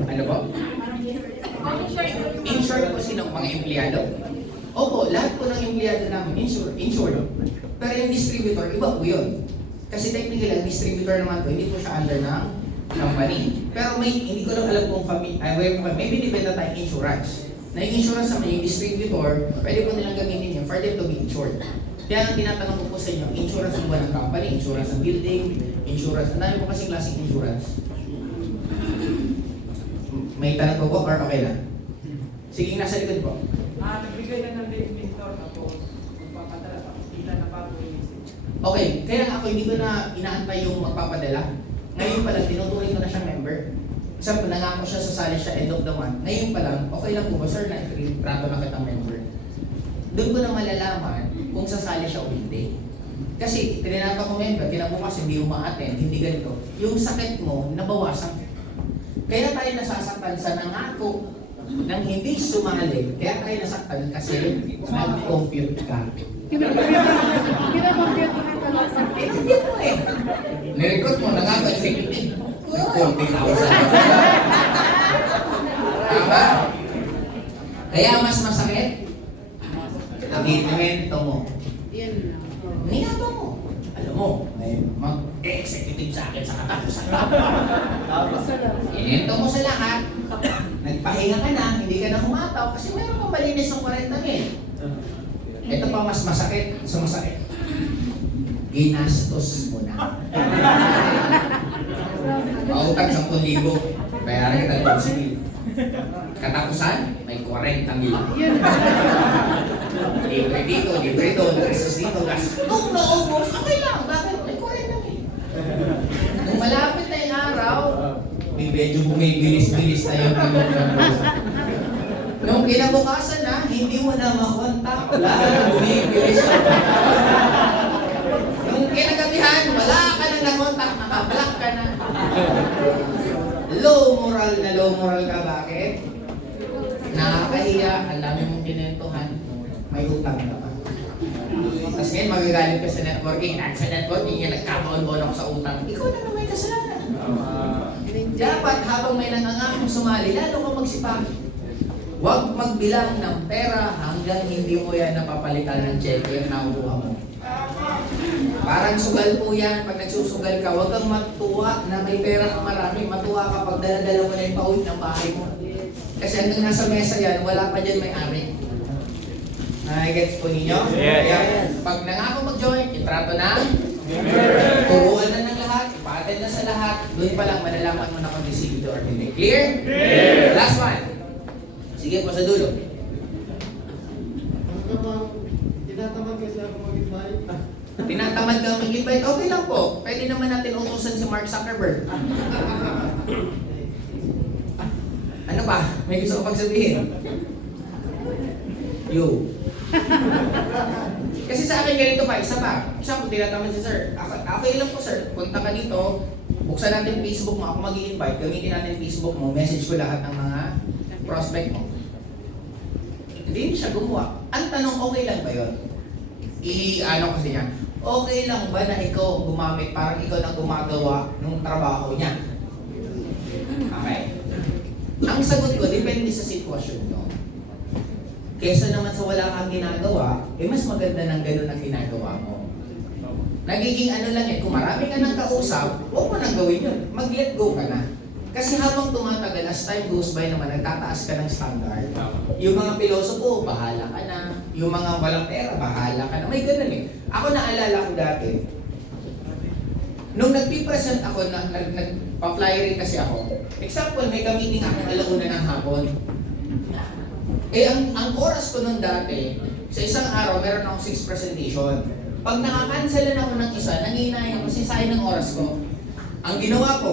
Ano po? Insured po sinong mga empleyado? Opo, lahat po ng empleyado namin insured. Pero yung distributor, iba po yun. Kasi technically, ang distributor naman po, hindi po siya under ng company. Pero hindi ko lang alam kung may binibenta tayong insurance. Na yung insurance naman, yung distributor, pwede po nilang gamitin yun for them to be insured. Kaya ang tinatanong ko po sa inyo, insurance po ba ng company, insurance ng building, insurance, ang dami po kasing klaseng insurance. May tanong po po or okay na? Sige, nasa likod po. Nagbigay na ng mentor tapos magpapadala tapos kita na bago inisip. Okay, kaya nga ako hindi ko na inaantay yung magpapadala. Ngayon pa lang, tinutuloy ko na siyang member. Kasi nangako siya, sasali siya end of the month. Ngayon pa lang, okay lang po ba sir na trato na kitang member? Doon ko na malalaman kung sasali siya o hindi. Kasi tinanapa ko member, kinabukas hindi uma-attend, hindi ganito. Yung sakit mo, nabawasan. Kaya tayo nasasaktan sa nangako nang hindi sumali. Kaya tayo nasaktan kasi nag-compute ka. Kinakompute ka talaga. Hindi mo eh. Nirecruit mo, nangaka-executive. 40,000. Tama? Kaya mas masakit, nabitimento mo. Yan lang. Niyaba mo. Alam mo, may mag-executive sa akin sa katapusan. Inento mo sa lahat. Nagpahinga ka na, hindi ka na humataw kasi meron kang malinis ng 40,000. Ito pa mas masakit sa masakit. Ginastos mo na. Mautang 10,000. Bayaran kita 12,000. Katapusan, may 40,000. Libre dito, libre doon, gastos dito, gastos. Nung naubos, okay lang. Bakit? May 40,000. Nung malapit na yung araw, may medyo bumibilis-bilis na yung nung kinabukasan na, hindi mo na makontak, lalo na bumibilis siya. Nung kinagabihan, wala ka na nakontak, nakablock ka na. Low moral ka, bakit? Nakakahiya, ang dami mong kinentuhan, may utang ka pa. Tapos ngayon magagalit ka sa networking, at sa networking yan, nagkakaon-on ako sa utang. Ikaw na naman may kasalanan. Dapat habang may nangangakong sumali, lalo kang magsipag. Huwag magbilang ng pera hanggang hindi mo yan napapalitan ng cheque yung nakukuha mo. Parang sugal po yan. Pag nagsusugal ka, huwag kang matuwa na may pera kang marami. Matuwa ka pag dala-dala mo na yung pauwi ng bahay mo. Kasi hanggang nasa mesa yan, wala pa dyan may-ari. Gets po ninyo? Yes. Kaya, pag nangako mag-join, itrato na, turuan na ng lahat, ipa-attend na sa lahat, doon pa lang malalaman mo na kung decidido or hindi. Clear? Clear! Last one. Sige po sa dulo. Tinatamad kasi ako mag-invite. Tinatamad ka mag-invite? Okay lang po. Pwede naman natin utusan si Mark Zuckerberg. Ano Ano pa? May gusto ko pang sabihin? You. Kasi sa akin ganito pa, isa pa. Example, tinatamad si sir. Okay lang po sir, punta ka dito, buksan natin Facebook mo, ako mag-i-invite, gamitin natin Facebook mo, message ko lahat ng mga prospect mo. Hindi siya gumawa. Ang tanong, okay lang ba yun? I-ano kasi niya, okay lang ba na ikaw gumamit, parang ikaw na gumagawa ng trabaho niya? Okay. Ang sagot ko, depende sa sitwasyon nyo. Kesa naman sa wala kang ginagawa, mas maganda ng ganun ang ginagawa mo. Nagiging ano lang yan, kung marami ka nang kausap, huwag mo nang gawin yun. Mag-let go ka na. Kasi habang tumatagal, as time goes by naman, nagtataas ka ng standard. Yung mga pilosopo, bahala ka na. Yung mga walang pera, bahala ka na. May ganun eh. Ako naalala ko dati, nung nagpipresent ako, nagpa-flyerin kasi ako. Example, may ka-meeting ako alauna ng hapon. Ang oras ko nun dati, sa isang araw, meron akong 6 presentation. Pag nakakancelan ako ng isa, nanginayang kasi sayang ng oras ko. Ang ginawa ko,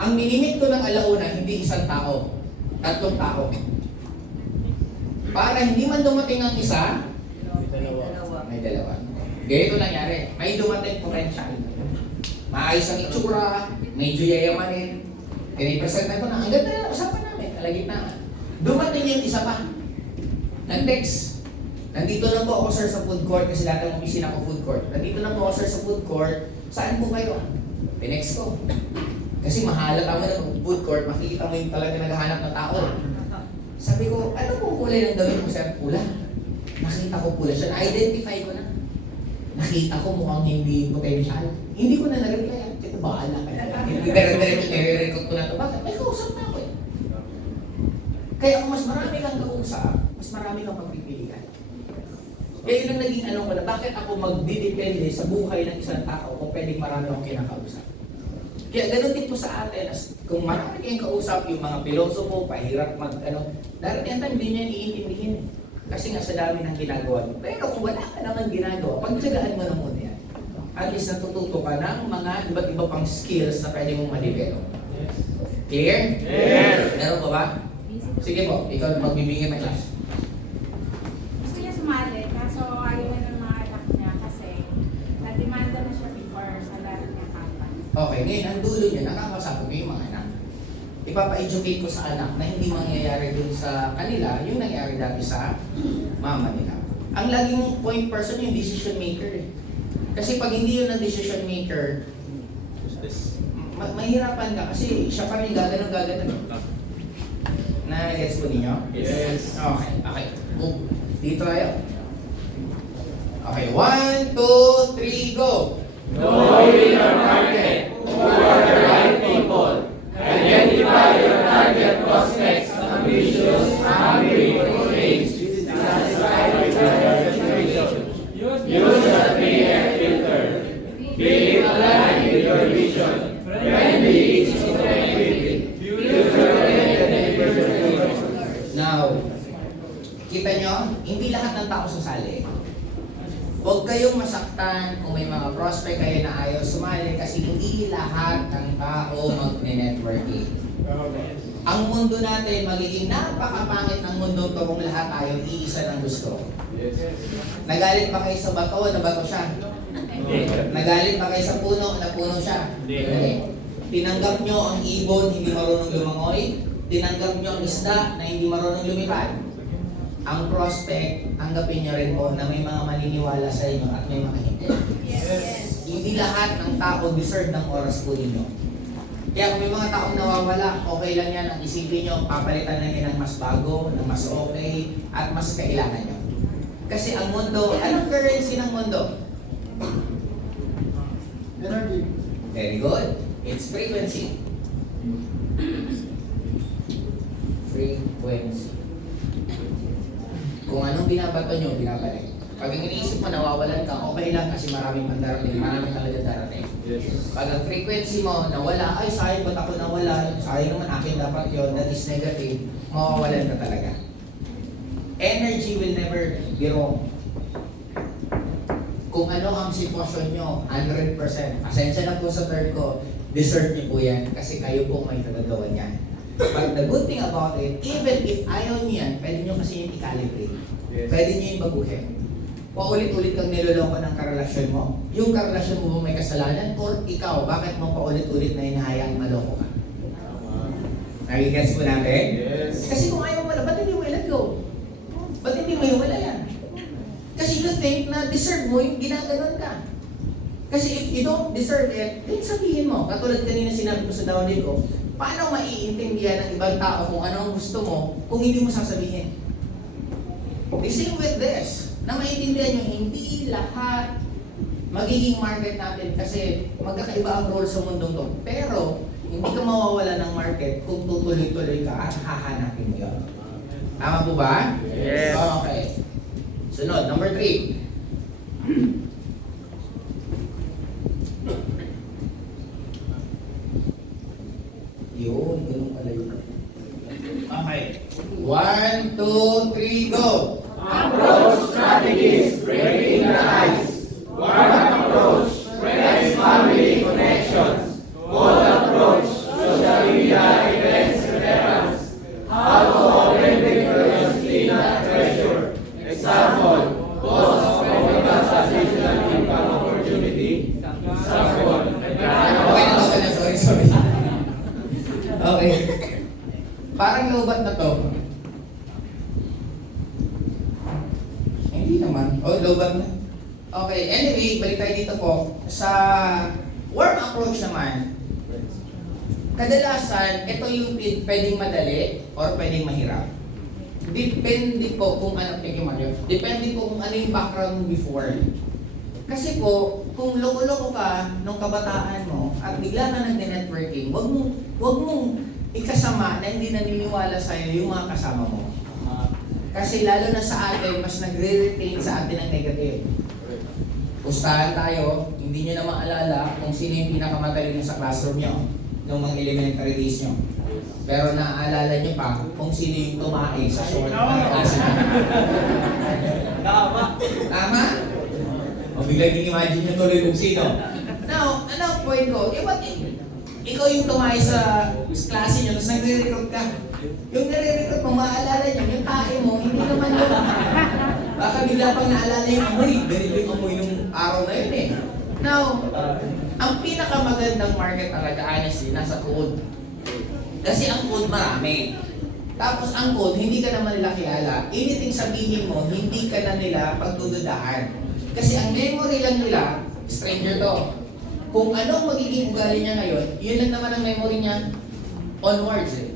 ang minimit ko ng alauna, hindi isang tao, 3 tao. Para hindi man dumating ang isa, may dalawa. Ganito nangyari, may dumating potential. Maayos ang itsura, medyo yayamanin. Pinipresentan ko na, ang ganda na, usapan namin, kalagitnaan. Dumating yung isa pa. Nag-text. Nandito lang po ako sir sa food court kasi dati ang opisina ko food court. Nandito lang po ako sir sa food court. Saan po kayo? Tinext ko. Kasi mahalat ako ng food court, makikita mo yung talaga naghahanap na tao. Sabi ko, ano pong kulay ng damit mo sir? Pula. Nakita ko pula siya. Na-identify ko na. Nakita ko mukhang hindi potential. Hindi ko na na-reply. Ito bahala ka. Hindi nire-record ko na ito. Bakit? May kausap na ako eh. Kaya kung mas marami kang kausap, mas marami kang pagpipilian. Kaya yun ang naging ano ko na, bakit ako magdidepende sa buhay ng isang tao kung pwedeng marami akong kinakausap. Kaya ganun din po sa atin, kung marami kayong kausap, yung mga pilosopo, pahirap darating ang time, hindi niya iintindihin eh. Kasi nga sa dami ng ginagawa mo. Pero kung wala ka naman ginagawa, pagtsagaan mo na muna yan. At least natututo ka ng mga iba't iba pang skills na pwede mong ma-develop. Clear? Yes! Meron pa ba? Sige po, ikaw magbibigay ng class. Gusto niya sumali, kaso ayaw na ng mga anak niya kasi na-demanda na siya before sa lahat niya company. Okay, ngayon ang dulo niya, nakakausap ko yung mga anak. Ipapa-educate ko sa anak na hindi mangyayari dun sa kanila yung nangyari dati sa mama nila. Ang laging point person yung decision maker eh. Kasi pag hindi yun ang decision maker, mahirapan ka kasi siya pa rin gaganon. Na-gets po ninyo? Yes. Okay, okay. Move. Dito tayo. Okay, 1, 2, 3, go! Know your market. Who are the right people. Identify your target prospects, ambitious, hungry, for things, satisfied with their situation. Use the 3R filter. Be aligned with your vision. Friendly is connectivity. Now, kita nyo, hindi lahat ng tao sasali. Huwag kayong masaktan kung may mga prospect kayo na ayaw sumali kasi hindi lahat ng tao mag-networking. Ang mundo natin, magiging napakapangit ng mundo to kung lahat tayo iisa ng gusto. Nagalit ba kayo sa bato, na bato siya? Nagalit ba kayo sa puno, na puno siya? Hindi. Tinanggap nyo ang ibon, hindi marunong lumangoy? Tinanggap nyo ang isda na hindi marunong lumipad? Ang prospect, tanggapin nyo rin po na may mga maniniwala sa inyo at may mga hindi. Yes. Hindi lahat ng tao deserve ng oras po ninyo. Kaya kung may mga taong nawawala, okay lang yan. Ang isipin nyo, papalitan lang yan ng mas bago, ng mas okay, at mas kailangan nyo. Kasi ang mundo, anong currency ng mundo? Energy. Very good. It's frequency. Frequency. Kung anong binabato nyo, binabalik. Pag ang iniisip mo, nawawalan ka, okay lang kasi maraming mandarating, maraming talaga darating. Yes. Pag ang frequency mo, nawala, ay sayang ba't ako nawala, sayang naman akin dapat yon, that is negative, mawawalan ka talaga. Energy will never be wrong. Kung ano ang sitwasyon nyo, 100%. Pasensya na po sa third ko, deserve niyo po yan kasi kayo po may tagagawa niyan. But the good thing about it, even if ayaw niyo yan, pwede niyo kasi yung i-calibrate. Pwede niyo yung baguhin. Paulit-ulit kang niloloko ng karelasyon mo. Yung karelasyon mo ba may kasalanan? Or ikaw, bakit mo paulit-ulit na hinahayaan maloko ka? Nagigets mo natin? Yes. Kasi kung ayaw mo na, ba't hindi mo i-let go? Ba't hindi mo iwala yan? Kasi you think na deserve mo yung ginaganon ka. Kasi if you don't deserve it, then sabihin mo. Katulad kanina sinabi ko sa download ko, paano maiintindihan ng ibang tao kung ano ang gusto mo kung hindi mo sasabihin? The same with this, na maintindihan nyo, hindi lahat magiging market natin kasi magkakaiba ang role sa mundong to. Pero, hindi ka mawawala ng market kung tutuloy-tuloy ka at hahanapin mo yun. Tama po ba? Yes. Okay. Sunod, number 3. Yun, ganun pala yun. Okay. 1, 2, 3, go! Approach strategies, breaking the ice. Warm approach, friends, family connections. Cold approach, social media events, referrals. How to open with curiosity, not pressure. Example, post of additional income opportunity. Example, Okay na, sorry. Okay. Parang lobat na to. Hindi naman. Oh, lobat na. Okay, anyway, balik tayo dito po. Sa warm approach naman, kadalasan, ito yung pwedeng madali or pwedeng mahirap. Depende po kung ano, depende po kung ano yung background mo before. Kasi po, kung loko-loko ka nung kabataan mo at bigla ka nag-networking, wag mong ikasama na hindi naniniwala sa'yo yung mga kasama mo. Kasi lalo na sa atin, mas nagre-retain sa atin ang negative. Pustahan tayo, hindi nyo na maalala kung sino yung pinakamatalino sa classroom nyo nung mga elementary days nyo. Pero naaalala nyo pa kung sino yung tumae sa short ng klase nyo. Tama. Tama? O biglang i-imagine nyo tuloy kung sino. Now, ano ang point ko? Ikaw yung tumae sa klase nyo, tapos nagre-recruit ka. Yung nare-recruit mo, maaalala nyo, yung tae mo, hindi naman yun. Baka bigla pang naalala yung amoy. Ganito yung amoy nung araw na yun eh. Now, ang pinakamagandang market talaga, honestly, nasa code. Kasi ang code marami. Tapos ang code, hindi ka naman nila kilala. Anything sabihin mo, hindi ka na nila pagdududaan. Kasi ang memory lang nila, stranger to. Kung anong magiging ugali niya ngayon, yun lang naman ang memory niya onwards eh.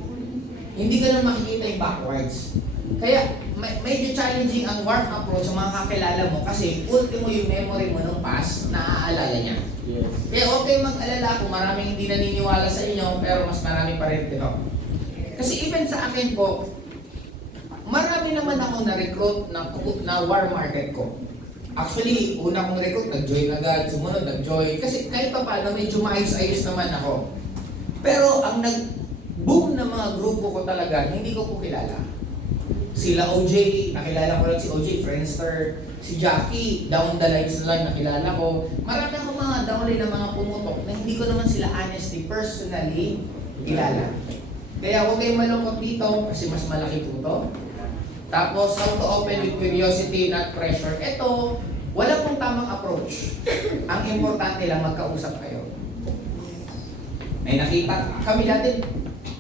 Hindi ka na makikita yung backwards. Kaya medyo challenging ang warm approach sa mga kakilala mo kasi ultimo yung memory mo nung past, naaalala niya. Yes. Kaya huwag kayong mag-alala kung maraming hindi naniniwala sa inyo, pero mas marami pa rin ito. Kasi even sa akin po, marami naman ako na-recruit na warm market ko. Actually, una kong recruit, nag-join agad, sumunod, nag-join. Kasi kahit pa paano, medyo maayos-ayos naman ako. Pero ang nag-boom na mga grupo ko talaga, hindi ko po kilala. Sila OJ, nakilala ko lang si OJ, Friendster, si Jackie, down the lines na lang nakilala ko. Marami akong mga downline na mga pumutok na hindi ko naman sila honestly, personally, kilala. Kaya huwag kayong malungkot dito kasi mas malaki po ito. Tapos, how to open with curiosity, not pressure. Ito, wala pong tamang approach. Ang importante lang, magkausap kayo. May nakita kami dati,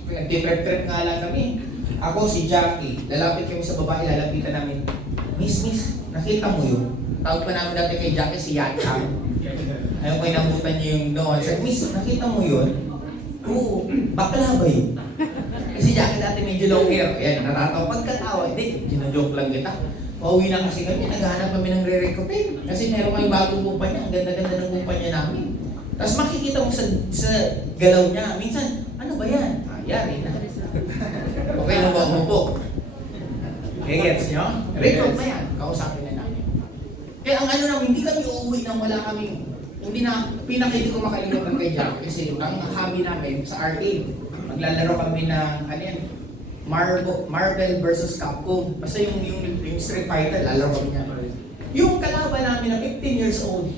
nag-trip nga lang kami. Ako, si Jackie, lalapit kami sa babae, lalapitan namin. Miss, nakita mo yun? Tawag pa namin dati kay Jackie si Yatcham. Ayaw ko inambutan niyo yung doon. Sabi, Miss, nakita mo yun? Oo, bakla ba yun? Kasi Jackie dati medyo long hair. Ayan, natatawa. Pagkatawa, hindi, ginajoke lang kita. Pauwi na kasi kami, naghahanap kami ng re-recruiting. Kasi meron kami bagong kumpanya, ang ganda-ganda ng kumpanya namin. Tapos makikita mo sa galaw niya, minsan, ano ba yan? Yari na. Okay na ba umupo? Gets nyo? Recruit na yan, kausapin na namin. Kaya ang ano namin, hindi kami uuwi nang wala kaming, hindi na, hindi ko makalimutan kay Jack kasi ang hobby namin sa arcade, maglalaro kami ng, ano yan, Marvel versus Capcom. Basta yung Street Fighter, lalaro kami niya. Yung kalaban namin na 15 years old,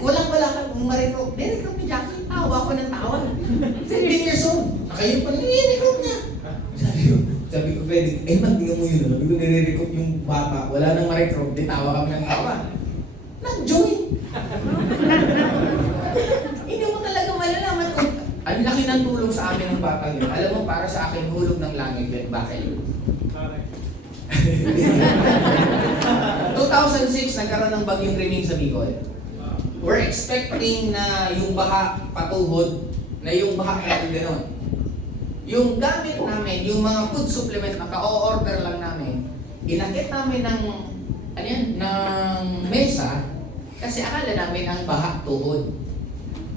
wala kang ma-recruit. Ni-recruit ni Jackie, tawa ko ng tawa. 15 years old. Kayo pa, ni-recruit bata, wala nang ma-recruit, di tawa kami ng tawa. Nag-join! Hindi mo talaga malalaman kung ang laki ng tulong sa amin ng batang yun. Alam mo, para sa akin, hulog ng langit yun. Bakit? 2006, nagkaroon ng bagyong Riming sa Bicol. We're expecting na yung baha patuhod, na yung baha natin gano'n. Yung gamit namin, yung mga food supplement na ka-o-order lang namin, inakit namin ng, ano yan, ng mesa, kasi akala namin ang baha tuhod.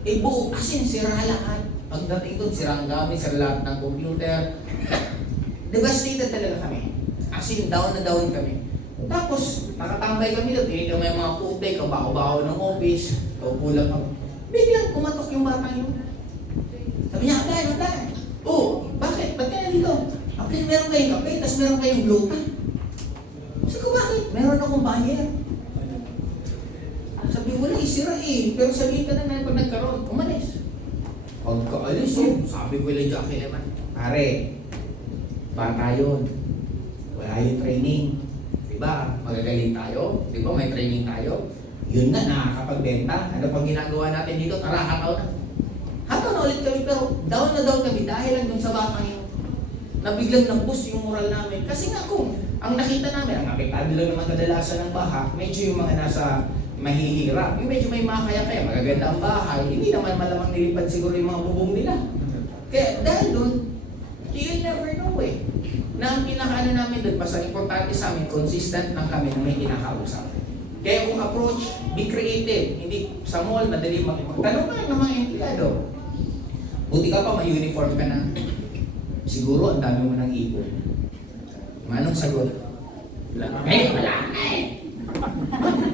Eh buo, kasi sira lahat. Pagdating doon, sirang gamit, sira lahat ng computer. Devastated talaga kami. As in, down na down kami. Tapos, nakatambay kami doon, tinignan mo yung mga kubay, kabaho-baho ng office, kaukulang ako. Biglang kumatok yung batang yun. Sabi niya, Atay. Oh, bakit? Ba't ka na dito? Okay, meron kayong kape, tapos meron kayong gluta. Sabi ko, bakit? Meron akong buyer. Sabi, wala, isira eh. Pero sabihin ka na pag nagkaroon, umalis. Pagkaalis, sabi ko lang Jackie naman, pare, bata yun. Wala yung training. Diba? Magagaling tayo. Diba? May training tayo. Yun na, nakakapagbenta. Ano pang ginagawa natin dito? Tara, hataw na. Hataw na ulit kami, pero down na down kami dahil lang dun sa batang yun. Na biglang nag-boost yung moral namin. Kasi nga kung ang nakita namin, ang apektado lang naman kadalasan ng baha, medyo yung mga nasa mahihirap. Yung medyo may makaya-kaya, magaganda ang bahay, hindi naman malamang nilipad siguro yung mga bubong nila. Kaya dahil dun, you'll never know eh. Na ang pinakaano namin doon, basta importante sa amin, consistent lang kami na may kinakausap. Kaya kung approach, be creative. Hindi sa mall, madali magtanong ka ng mga empleyado. Buti ka pa, may uniform ka na. Siguro, ang dami mo ng ipon. Manong sagot? Wala na eh.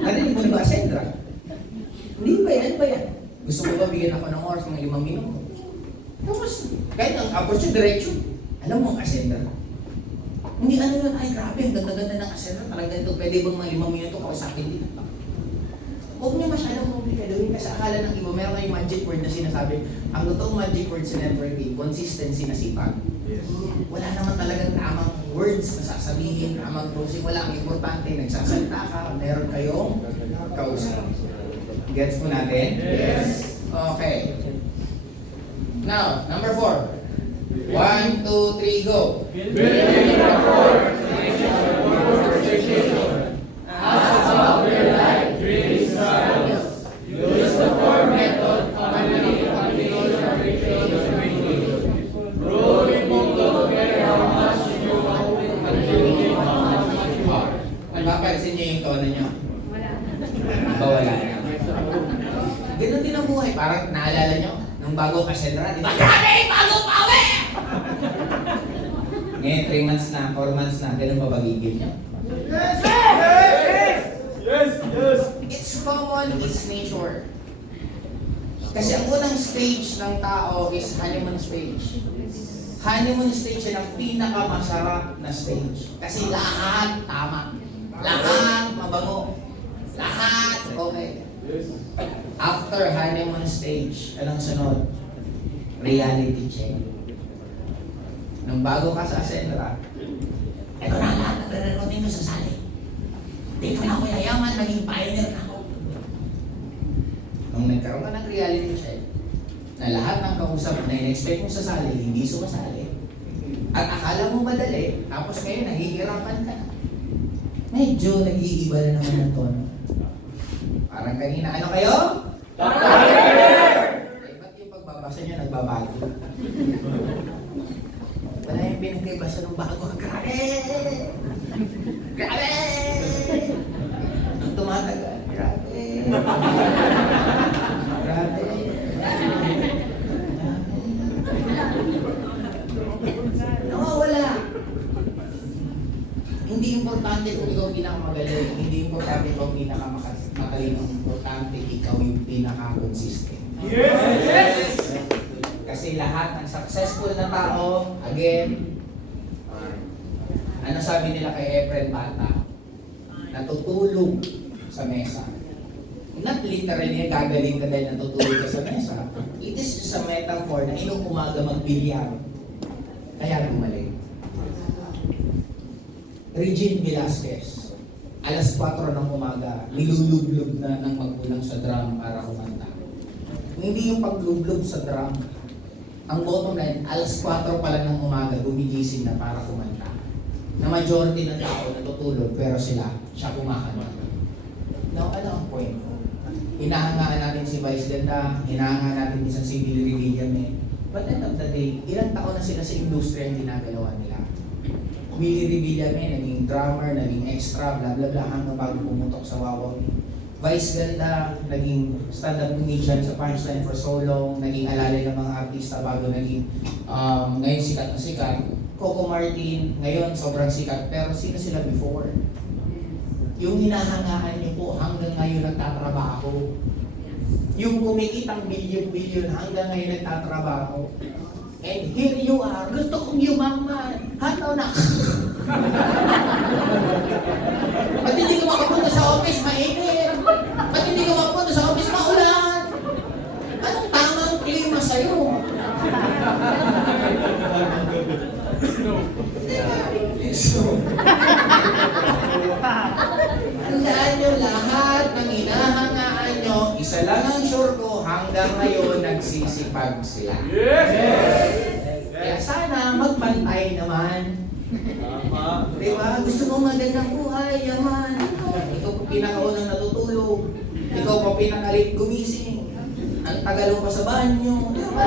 Narinig mo na ba, Sandra? Hindi ba yan? Ano ba yan? Gusto mo ba bigyan ako ng oras ng 5 minuto? Tapos, kahit ang approach yung diretsyon. Alam mo ang Ascendra? Hindi ano yun, ay grabe, ang ganda-ganda ng Ascendra. Talagang ito, pwede bang mga 5 minuto kausapin dito? Huwag niya masyadong komplikadawin kasi akala ng iba, meron kayong magic word na sinasabi. Ang totoong magic word sa networking, consistency na sipag. Wala naman talagang tamang words na sasabihin, tamang closing. Wala ang importante, nagsasalita ka, meron kayong kausap. Gets mo natin? Yes. Okay. Now, number 4. 1, 2, 3, go. Building rapport, connection, conversation. Ask about their life, dreams, struggles. Use the 4 method, family, communication, communication. Rule in book, don't care how much you know, but you know how much you are. Napapansin niyo yung tono niyo? Wala. Wala na. Ganun din ang buhay. Parang naalala niyo, nung bagong Cassandra, di ba? Grabe! Bagong pawe! Ngayon, 3 months na, 4 months na, ganun ba bagigil niyo? Yes! It's common, it's nature. Kasi ang unang stage ng tao is honeymoon stage. Honeymoon stage yan ang pinakamasarap na stage. Kasi lahat tama. Lahat mabango. Lahat okay. After honeymoon stage, anong sunod? Reality check. Nung bago ka sa Ascendra, ito na lahat na re-recruiting mo sa sali. Dito na ako yayaman, naging pioneer na ako. Nung nagkaroon ka ng reality check, na lahat ng kausap na in-expect mo sa sali, hindi sumasali. At akala mo madali, tapos ngayon nahihirapan ka na. Medyo nag-iiba na naman ng tono. Parang kanina, ano kayo? Eh, ba't yung pagbabasa niyo nagbabago? Wala yung pinagkaibasa ng bago. Grabe! Grabe! Nung tumatagal, grabe! Grabe! Nawawala! Hindi importante kung ikaw pinakamagaling, hindi importante kung pinakamatalino. Importante ikaw yung pinaka-consistent. Yes! Kasi lahat ng successful na tao, again, ano sabi nila kay Efren Bata? Natutulog sa mesa. Not literally, gagaling ka dahil natutulog ka sa mesa. It is just a metaphor na inong umaga magbilyar. Kaya gumaling. Regine Velasquez. alas 4 ng umaga, nilulublog na ng magulang sa drum para kumanta. Hindi yung paglublog sa drum. Ang bottom line, alas 4 pa lang ng umaga, gumigising na para kumanta. Na majority ng tao natutulog, pero siya kumakanta. Now, ano ang point ko? Hinahangaan natin si Vice Ganda, hinahangaan natin isang si Billy Revillame. But end of the day, ilang taon na sila sa industriya yung ginagalawa nila. Billy Revillame, naging drummer, naging extra, bla bla bla, hanggang bago pumutok sa Wawaw. Vice Ganda, naging stand-up comedian sa Punchline for so long, naging alalay ng mga artista bago naging ngayon sikat na sikat. Coco Martin, ngayon sobrang sikat, pero sino sila before? Yung hinahangaan niyo po hanggang ngayon nagtatrabaho. Yung kumikitang bilyon-bilyon hanggang ngayon nagtatrabaho. And here you are, gusto kong yumaman. Hataw na. Ba't hindi ka makapunta sa office, mainit? Ba't hindi ka makapunta sa office, maulan? Anong tamang klima sa'yo? Tandaan nyo lahat ng hinahangaan nyo, isa lang ang sure ko, hanggang ngayon nagsisipag sila. Kaya sana magpantay naman. Diba? Gusto mo magandang buhay, yaman. Ikaw pa pinakaunang natutulog. Ikaw pa pinakalit gumising. Ang tagal mo pa sa banyo. Diba?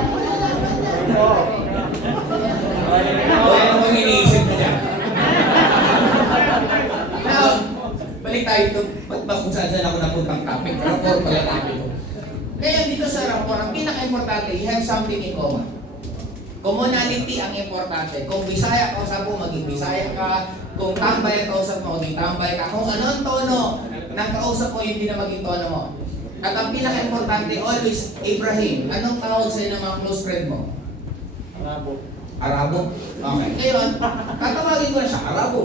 Ano bang iniisip mo dyan? Now, balik tayo ito. Ba't ba kung saan ako napuntang topic? Rapport pala topic ko. Kaya dito sa rapport, ang pinaka-importante, you have something in common. Commonality ang importante. Kung Bisaya ka usap mo, maging Bisaya ka. Kung tambay ka usap mo, maging tambay ka. Kung ano ang tono ng kausap mo, hindi na maging tono mo. At ang pinaka-importante, always, Ibrahim, anong tawag sa'yo ng mga close friend mo? Arabo? Okay. Ngayon, tatawagin ko na siya, Arabo.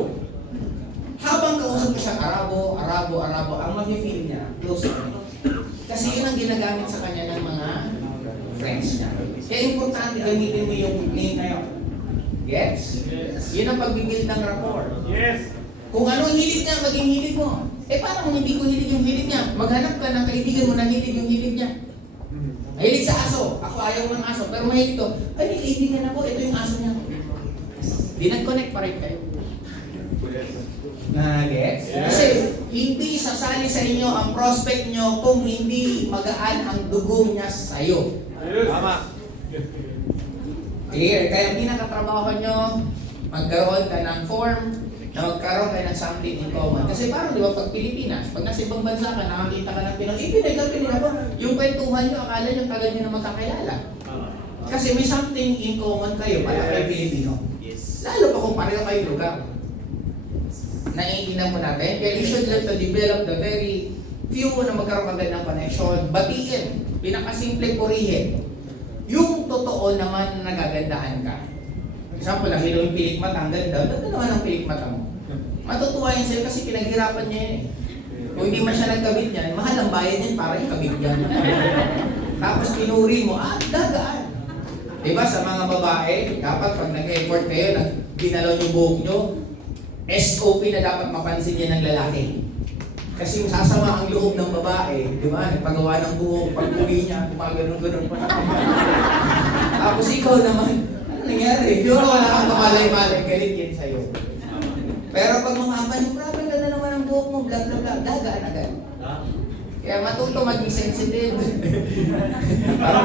Habang kausap mo siya, Arabo, ang mafe-feel niya, close friend. Kasi yun ang ginagamit sa kanya ng mga friends niya. Kaya importante, gamitin mo yung name na yun. Gets? Yun ang pagbibuild ng rapport. Yes. Kung anong hilig niya, maging hilig mo. Eh paano kung hindi ko hilig yung hilig niya? Maghanap ka ng kaibigan mo na hilig yung hilig niya. Mahilig sa aso. Ako ayaw ng aso. Pero mahilig to. Ay, may kaibigan ako. Ito yung aso niya. Di nag-connect pa rin kayo. Gets? Kasi hindi sasali sa inyo ang prospect nyo kung hindi magaan ang dugo niya sa'yo. Tama. Clear? Kaya pinakatrabaho nyo, magkaroon ka ng form, na magkaroon kayo ng something in common. Kasi parang di ba pag Pilipinas, pag nasa ibang bansa ka, nakakita ka ng Pinoy, pinagagawin nila po, yung kwentuhan nyo, akala nyo tagal nyo na magkakilala. Kasi may something in common kayo para kay Pilipino. Lalo pa kung pareho kayo lugar. Naiintindihan mo natin, kaya you should learn to develop the very few na magkaroon agad ng connection. Batiin, pinakasimple purihin. Yung totoo naman na nagagandahan ka. Example lang, yung pilik mata, ang ganda naman ang pilik mata mo. Matutuwa yun sa'yo kasi pinaghirapan niya yun eh. Kung hindi man siya nagkabit yan, mahal ang bayad yan para ikabit yan. Tapos pinuri mo, gagaan. Diba sa mga babae, dapat pag nag-effort kayo, ginalaw yung buhok nyo, SOP na dapat mapansin yan ng lalaki. Kasi sasama ang loob ng babae, di ba? Nagpagawa ng buhok, pag-uwi niya, gumagano'n-ganon pa. Tapos ikaw naman, ano nangyari? Yun wala kang kamalay-malay, galit yan sa'yo. Pero pag mamaman yung grabe, ganda naman ang buhok mo, bla bla bla, gagaan agad. Kaya matuto maging sensitive. Parang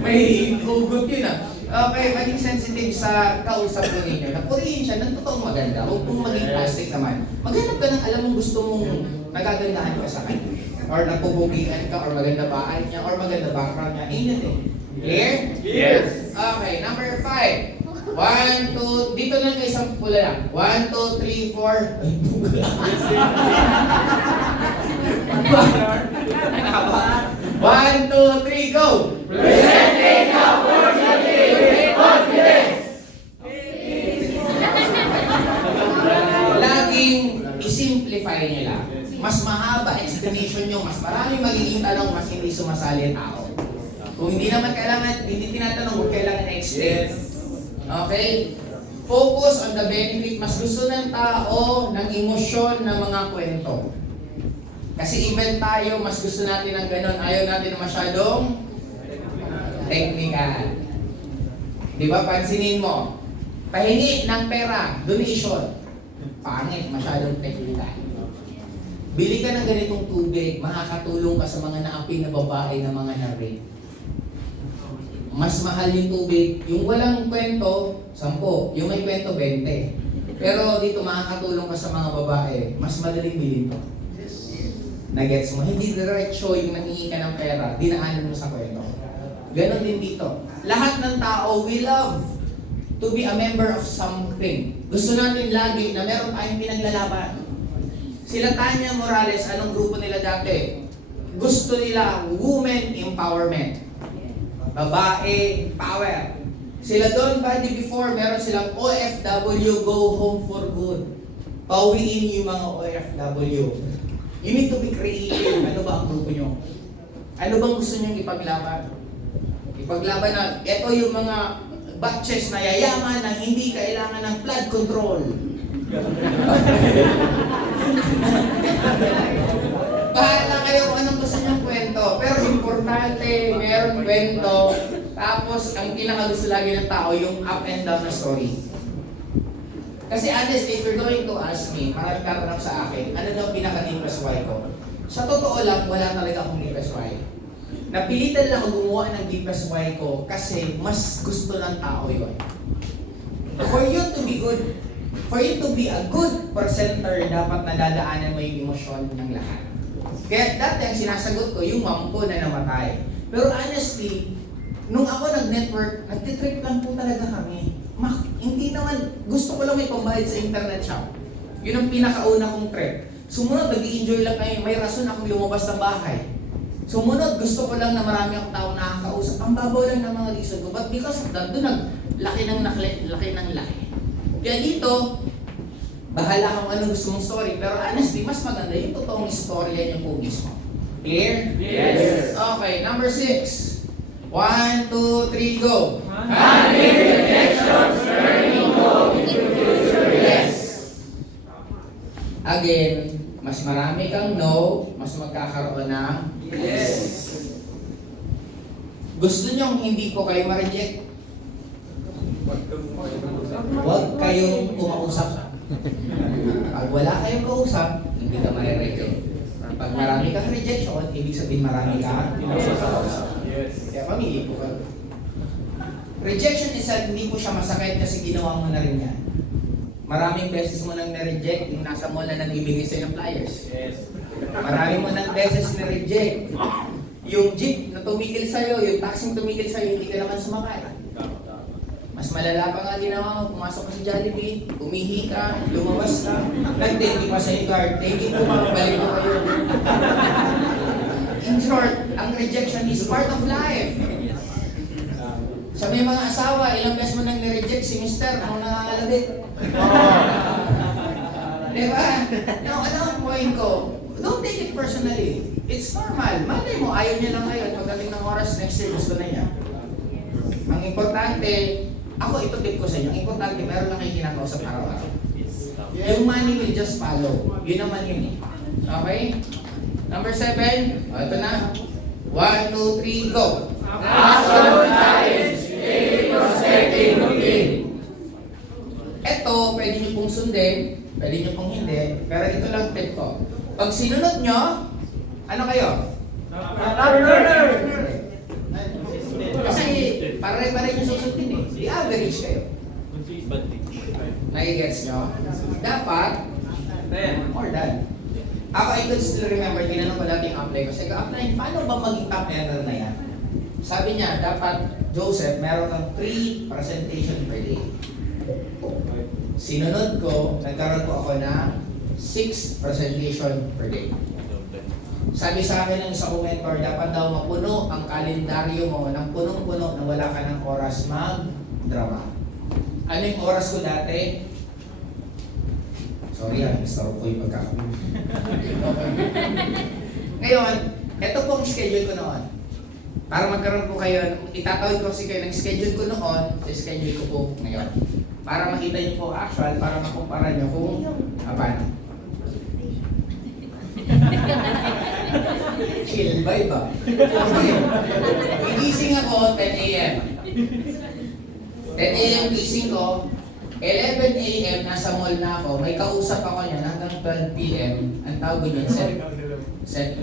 may hugot yun ah. Okay, maging sensitive sa kausap mo ninyo. Napurihin siya ng totoong maganda. Huwag mong maging plastic naman. Maghanap ka ng alam mong gusto mong nagagandahan ka sa kanya. Or napupugian ka, or maganda bahay niya, or maganda background niya. Anything. Clear? Yes. Okay, number 5. 1, 2, dito lang kayo isang pula lang. 1, 2, 3, 4. Ay, buga. 1, 2, 3, go! Presenting the opportunity with confidence. Laging isimplify nyo lang. Mas mahaba explanation nyo, mas marami magiging tanong, mas hindi sumasali ang tao. Kung hindi naman kailangan, hindi tinatanong, huwag kailangan explain. Okay? Focus on the benefit. Mas gusto ng tao ng emosyon ng mga kwento. Kasi event tayo, mas gusto natin ng ganon. Ayaw natin na masyadong technical. Di ba? Pansinin mo. Pahingi ng pera, donation. Pangit, masyadong technical. Bili ka ng ganitong tubig, makakatulong ka sa mga naaping na babae na mga na-rape. Mas mahal yung tubig. Yung walang kwento, 10. Yung may kwento, 20. Pero dito makakatulong ka sa mga babae, mas madaling bilhin to. Nagets mo? Hindi diretso yung nangingi ka ng pera, dinaanan mo sa kwento. Ganon din dito. Lahat ng tao, we love to be a member of something. Gusto natin lagi na meron tayong pinaglalaban. Sila Tanya Morales, anong grupo nila dati? Gusto nila women empowerment. Babae power. Sila Don Body before, meron silang OFW, go home for good. Pauwiin yung mga OFW. You need to be creative. Ano ba ang grupo nyo? Ano bang gusto nyo ipaglaban? Ipaglaban na, ito yung mga batches na yayaman na hindi kailangan ng flood control. Bahala kayo kung anong gusto niyong kwento. Pero importante, meron kwento. Tapos, ang pinakagusto lagi ng tao, yung up and down na story. Kasi honestly, if you're going to ask me, maraming tatanong sa akin, ano daw pinaka-deepest why ko? Sa totoo lang, wala talaga akong deepest why. Napilitan lang ako gumawa ng deepest why ko kasi mas gusto ng tao yun. For you to be good, for you to be a good presenter, dapat nadadaanan mo yung emosyon ng lahat. Kaya dati ang sinasagot ko, yung mom ko na namatay. Pero honestly, nung ako nag-network, nagtitrip lang po talaga kami. Hindi naman, gusto ko lang may pambayad sa internet shop. Yun ang pinakauna kong trip. Sumunod, nag-i-enjoy lang kayo. May rason akong lumabas ng bahay. Sumunod, gusto ko lang na marami akong tao nakakausap. Ang babaw lang ng mga lisod ko. But because of that, doon laki ng laki. Kaya dito, bahala kung ano gusto mong story. Pero honestly, mas maganda yung totoong istorya niyo po mismo. Clear? Yes. Okay, number 6. 1, 2, 3, go! Handling rejections, turning hope into future yes. Again, mas marami kang no, mas magkakaroon ng Yes. Gusto nyong hindi ko kayo ma-reject? Huwag kayong kumausap. Pag wala kayong kausap, hindi ka ma-reject. Pag marami kang rejection, ibig sabihin marami kang kausap. Kaya pamili po ka. Rejection itself, hindi po siya masakit kasi ginawa mo na rin yan. Maraming beses mo nang na-reject, yung nasa mall na nagbibigay sa'yo ng flyers. Yes. Maraming mo nang beses na-reject. Yung jeep na tumigil sa'yo, yung taxi na tumigil sa'yo, hindi ka naman sumakay. Mas malala pa nga ginawa mo, pumasok ka sa Jollibee, umihi ka, lumabas ka, nag-thank you pa sa yung card, thank you po, makabalik ko kayo. In short, ang rejection is part of life. Sa may mga asawa, ilang beses mo nang nireject si Mr. Ano nangangalabit? Diba? Now, ano ang point ko? Don't take it personally. It's normal. Malay mo, ayaw niya lang ngayon. Pagdating ng oras, next year, gusto na niya. Ang importante, ako ito tip ko sa inyo, ang importante, meron lang kayo kinakausap araw-araw. Yung money will just follow. Yun naman yun eh. Okay? Number 7, ito na. 1, 2, 3, go! Action challenge, daily prospecting routine. Ito, pwede nyo pong sundin, pwede nyo pong hindi, pero ito lang tip ko. Pag sinunod nyo, ano kayo? Kasi pare-pare nyo susundin eh. Di average kayo. Nagigets nyo? Dapat, more than. Ako, I could still remember, tinanong ko dati yung apply ko. Sabi ko, apply, paano ba maging top earner na yan? Sabi niya, dapat, Joseph, meron kang 3 presentation per day. Sinunod ko, nagkaroon ko ako ng 6 presentation per day. Sabi sa akin ng isa kong mentor, dapat daw mapuno ang kalendaryo mo ng punong-puno na wala ka ng oras mag-drama. Ano yung oras ko dati? Sorry Mr. ko yung pagkakaroon. Ngayon, ito pong schedule ko noon. Para magkaroon po kayo, itatawid ko kasi kayo ng schedule ko noon, sa schedule ko po ngayon. Para makita niyo po actual, para makumpara niyo kung paano. Chill vibe ba? Gigising ako 10 a.m. 10 a.m. gising ko, 11 a.m. nasa mall na ako, may kausap ako niyan hanggang 12 p.m. Ang tawag niyan, set 1.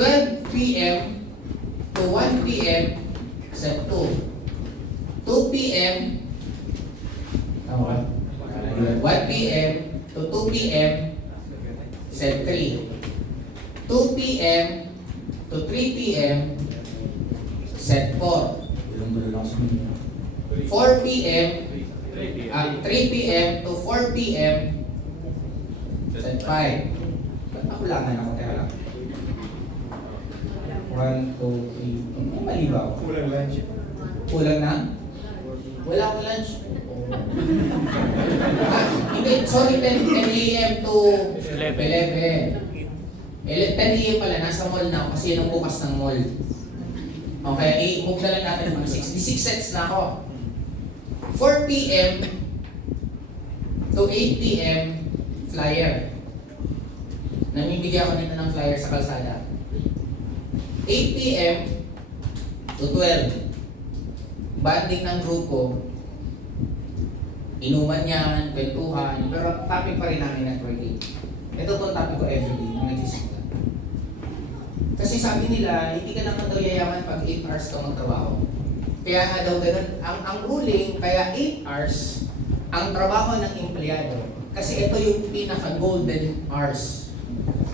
12 p.m. to 1 p.m. set 2. 2 p.m. Tama ba? 1 p.m. to 2 p.m. set 3. 2 p.m. to 3 p.m. set 4. 4 p.m. 3 p.m. to 4 p.m. set 5. Ba't nakulangan ako? Teka lang. 1, 2, 3. May mali ba ako? Kulang lunch. Kulang na? Wala akong lunch. Hindi, sorry, 10 a.m. to 11. 10 a.m. pala, nasa mall na ako kasi yun ang bukas ng mall. Okay, i-move na lang natin mga 66 sets na ako. 4 p.m. to 8 p.m. flyer. Namimigay ako nito ng flyer sa kalsada. 8 p.m. to 12. Banding ng grupo. Inuman yan, kwentuhan, pero topic pa rin namin networking. Ito po topic ko everyday nung nagsisimula. Kasi sabi nila, hindi ka naman daw yayaman pag 8 hours ka magtrabaho. Kaya nga daw ganun, ang ruling, kaya 8 hours ang trabaho ng empleyado. Kasi ito yung pinaka-golden hours.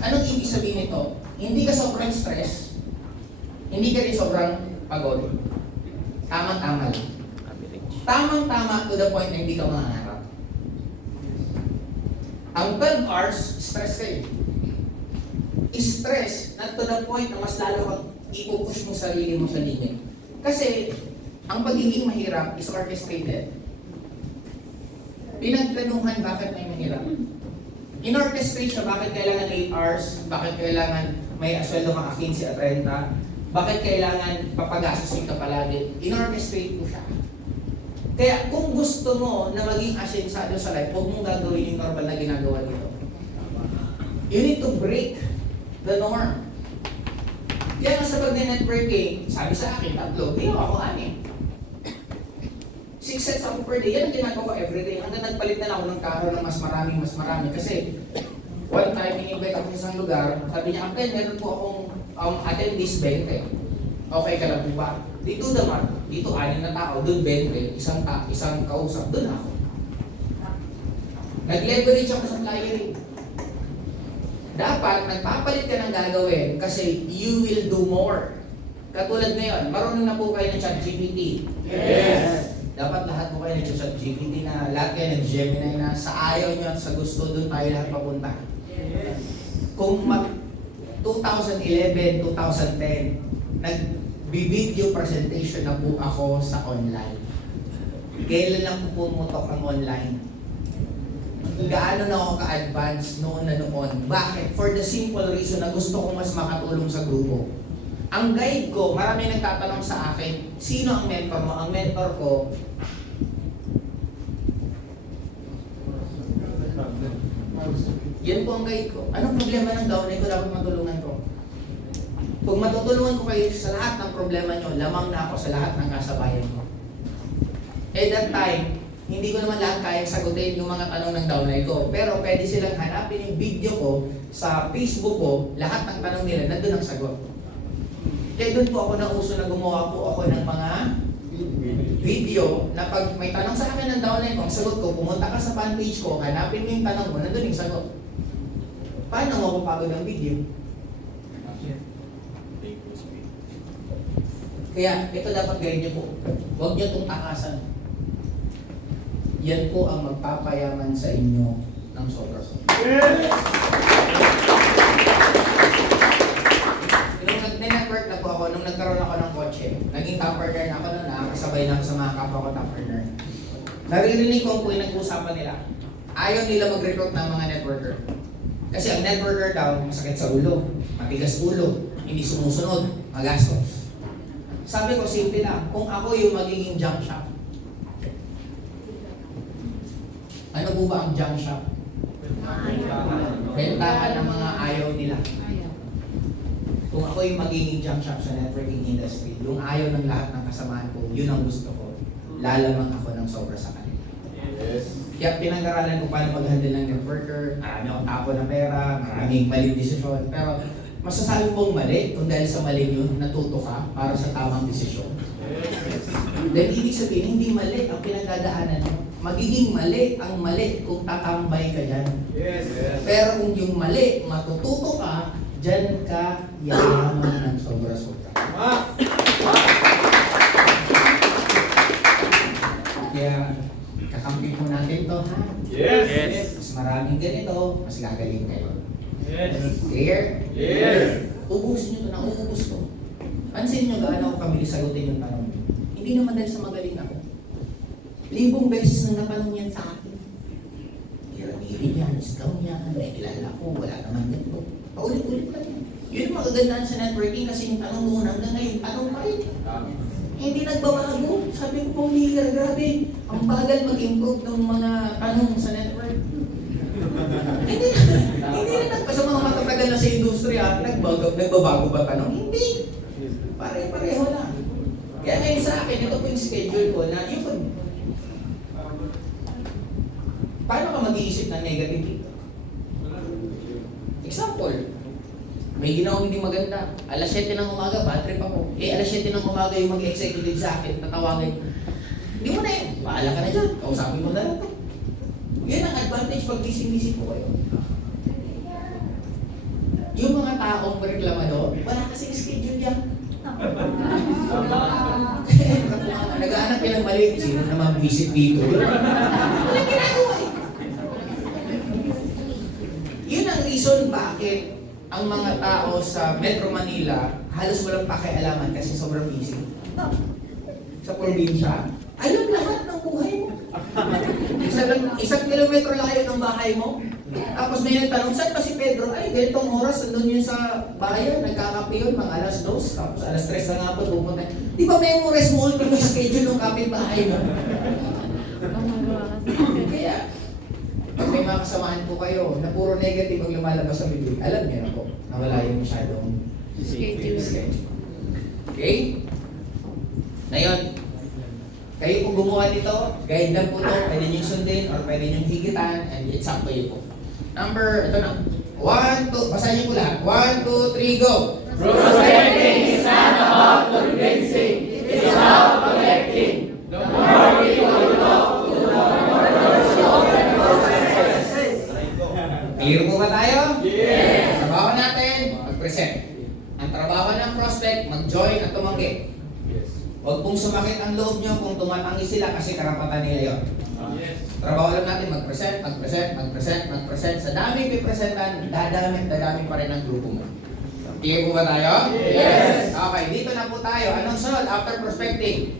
Anong ibig sabihin nito? Hindi ka sobrang stress, hindi ka rin sobrang pagod. Tamang-tama lang. Tamang-tama to the point na hindi ka mangangarap. Ang 12 hours, stress kayo. Stress na to the point na mas lalo kang ipupush mo sarili mo sa limit. Kasi, ang pagiging mahirap is orchestrated. Pinagplanuhan bakit may mahirap. In-orchestrate siya bakit kailangan 8 hours, bakit kailangan may asweldo kang 15 at 30, bakit kailangan papagasasin ka palagi. In-orchestrate ko siya. Kaya kung gusto mo na maging asyensado sa life, huwag mong gagawin yung normal na ginagawa dito. You need to break the norm. Kaya nga sa pag-networking, sabi sa akin, 3, ginawa ako 6 sets ako per day. Yan ang ginagawa ko everyday. Hanggang nagpalit na lang ako ng karo ng mas marami. Kasi one time, in-invite ako sa isang lugar, sabi niya, Uncle, meron po akong attendees 20. Okay ka lang po ba? Dito naman, dito 6 na tao, doon 20, isang kausap, doon ako. Nag-leverage ako sa flyering. Dapat, nagpapalit ka ng gagawin kasi you will do more. Katulad ngayon, marunong na po kayo ng ChatGPT. Yes! Dapat lahat po kayo nag-ChatGPT na, lahat kayo nag-Gemini na sa ayaw nyo at sa gusto, doon tayo lahat papunta. Yes! Kung 2011, 2010, nag-video presentation na po ako sa online. Kailan lang po pumutok ang online? Gaano na ako ka-advance noon. Bakit? For the simple reason na gusto kong mas makatulong sa grupo. Ang guide ko, marami nagtatanong sa akin, sino ang mentor mo? Ang mentor ko, yan po ang guide ko. Anong problema ng downline ko? Dapat matulungan ko. Kung matutulungan ko kayo sa lahat ng problema nyo, lamang na ako sa lahat ng kasabayan ko. At that time, hindi ko naman lahat kayang sagutin yung mga tanong ng downline ko. Pero pwede silang hanapin yung video ko sa Facebook ko, lahat ng tanong nila, nandun ang sagot. Kaya doon po ako nauso na gumawa po ako ng mga video na pag may tanong sa akin ng downline ko, ang sagot ko, pumunta ka sa fanpage ko, hanapin mo yung tanong mo, nandun yung sagot. Paano mo mapapagod ang video? Kaya ito dapat gawin niyo po. Huwag niyo itong takasan. Yan po ang magpapayaman sa inyo ng sobra. Yes! Nung nag-network na po ako, nung nagkaroon ako ng kotse, naging top earner na ako noon, nakakasabay na ako sa mga kapwa ko top earner. Naririnig ko po yung nag-uusapan nila. Ayaw nila mag-recruit ng mga networker. Kasi ang networker daw, masakit sa ulo, matigas ulo, hindi sumusunod, magastos. Sabi ko, simple lang, kung ako yung magiging junk shop, ano po ba ang junk shop? Bentahan ng mga ayaw nila. Kung ako yung magiging junk shop sa networking industry, yung ayaw ng lahat ng kasamahan ko, yun ang gusto ko. Lalamang ako ng sobra sa kanila. Kaya pinag-aralan ko paano mag-handle ng networker, marami akong tapo ng pera, maraming maling desisyon. Pero masasabi mong mali kung dahil sa mali yun, natuto ka para sa tamang desisyon. Then ibig sabihin, hindi mali ang pinagdadaanan mo. Magiging mali ang mali kung tatambay ka dyan. Pero kung yung mali, matututo ka, dyan ka yayaman ng sobra-sobra. Kaya kakampi mo natin to, ha? Mas maraming ganito, mas gagaling kayo. Clear? Ubusin nyo to, nauubos to. Pansin nyo gaano ako kabilis sagutin yung tanong nyo. Hindi naman dahil sa magaling ako. Libong beses nang natanong yan sa akin. Hirap-hirin yan, isdaw yan, may kilala ko, wala naman ganito. Paulit-ulit lang yan. Yun ang magagandaan sa networking kasi yung tanong mo hanggang ngayon, tanong pa rin. Hindi nagbabago. Sabi ko po, grabe. Ang bagal mag-improve ng mga tanong sa network. Hindi na sa mga matatagal na sa industriya, nagbabago ba tanong? Hindi. Pare-pareho lang. Kaya ngayon sa akin, ito po yung schedule ko na yun. Paano ka mag-iisip ng negative dito? Example, may ginawang hindi maganda. Alas 7 ng umaga, bad trip ako. Alas 7 ng umaga yung mag-executive sa akin, tatawagin. Hindi mo na yun. Bahala ka na dyan. Kausapin mo na lang. Yan ang advantage pag busy-busy po kayo. Yung mga taong reklamador, wala kasing schedule yan. Nag-aanap ka ng mali. Sino naman visit dito? Walang ginagawa eh. Yun ang reason bakit ang mga tao sa Metro Manila halos walang pakialaman kasi sobrang busy. Sa probinsya, alam lahat ng buhay mo. Isang kilometro layo ng bahay mo. Tapos may nagtanong, saan pa si Pedro? Ay, ganitong oras, nandun yun sa bayan, nagkakape yun, mga alas 2, tapos alas 3 na nga po, pumunta. Di ba memorize mo yung schedule ng kapitbahay mo? Kaya, pag may mga kasamahan po kayo na puro negative ang lumalabas sa bibig, alam niyo na po na wala yung masyadong schedule. Okay? Ngayon, kayo kung gumawa nito, guide lang po ito, pwede nyo sundin or pwede nyo higitan, and it's up to you po. Number, ito na. 1, 2, basahin niyo po lahat. 1, 2, 3, go! Prospecting is not about convincing, it is about connecting. The more people you talk to, the more doors you open for success. Clear po ba tayo? Yes! Trabaho natin, mag-present. Ang trabaho ng prospect, mag-join at tumanggi. Huwag pong sumakit ang loob nyo kung tumatanggi sila kasi karapatan nila yun. Trabaho lang natin, mag-present. Sa dami pipresentan, dadami pa rin ang grupo mo. Clear po ba tayo? Yes! Okay, dito na po tayo. Anong sunod after prospecting?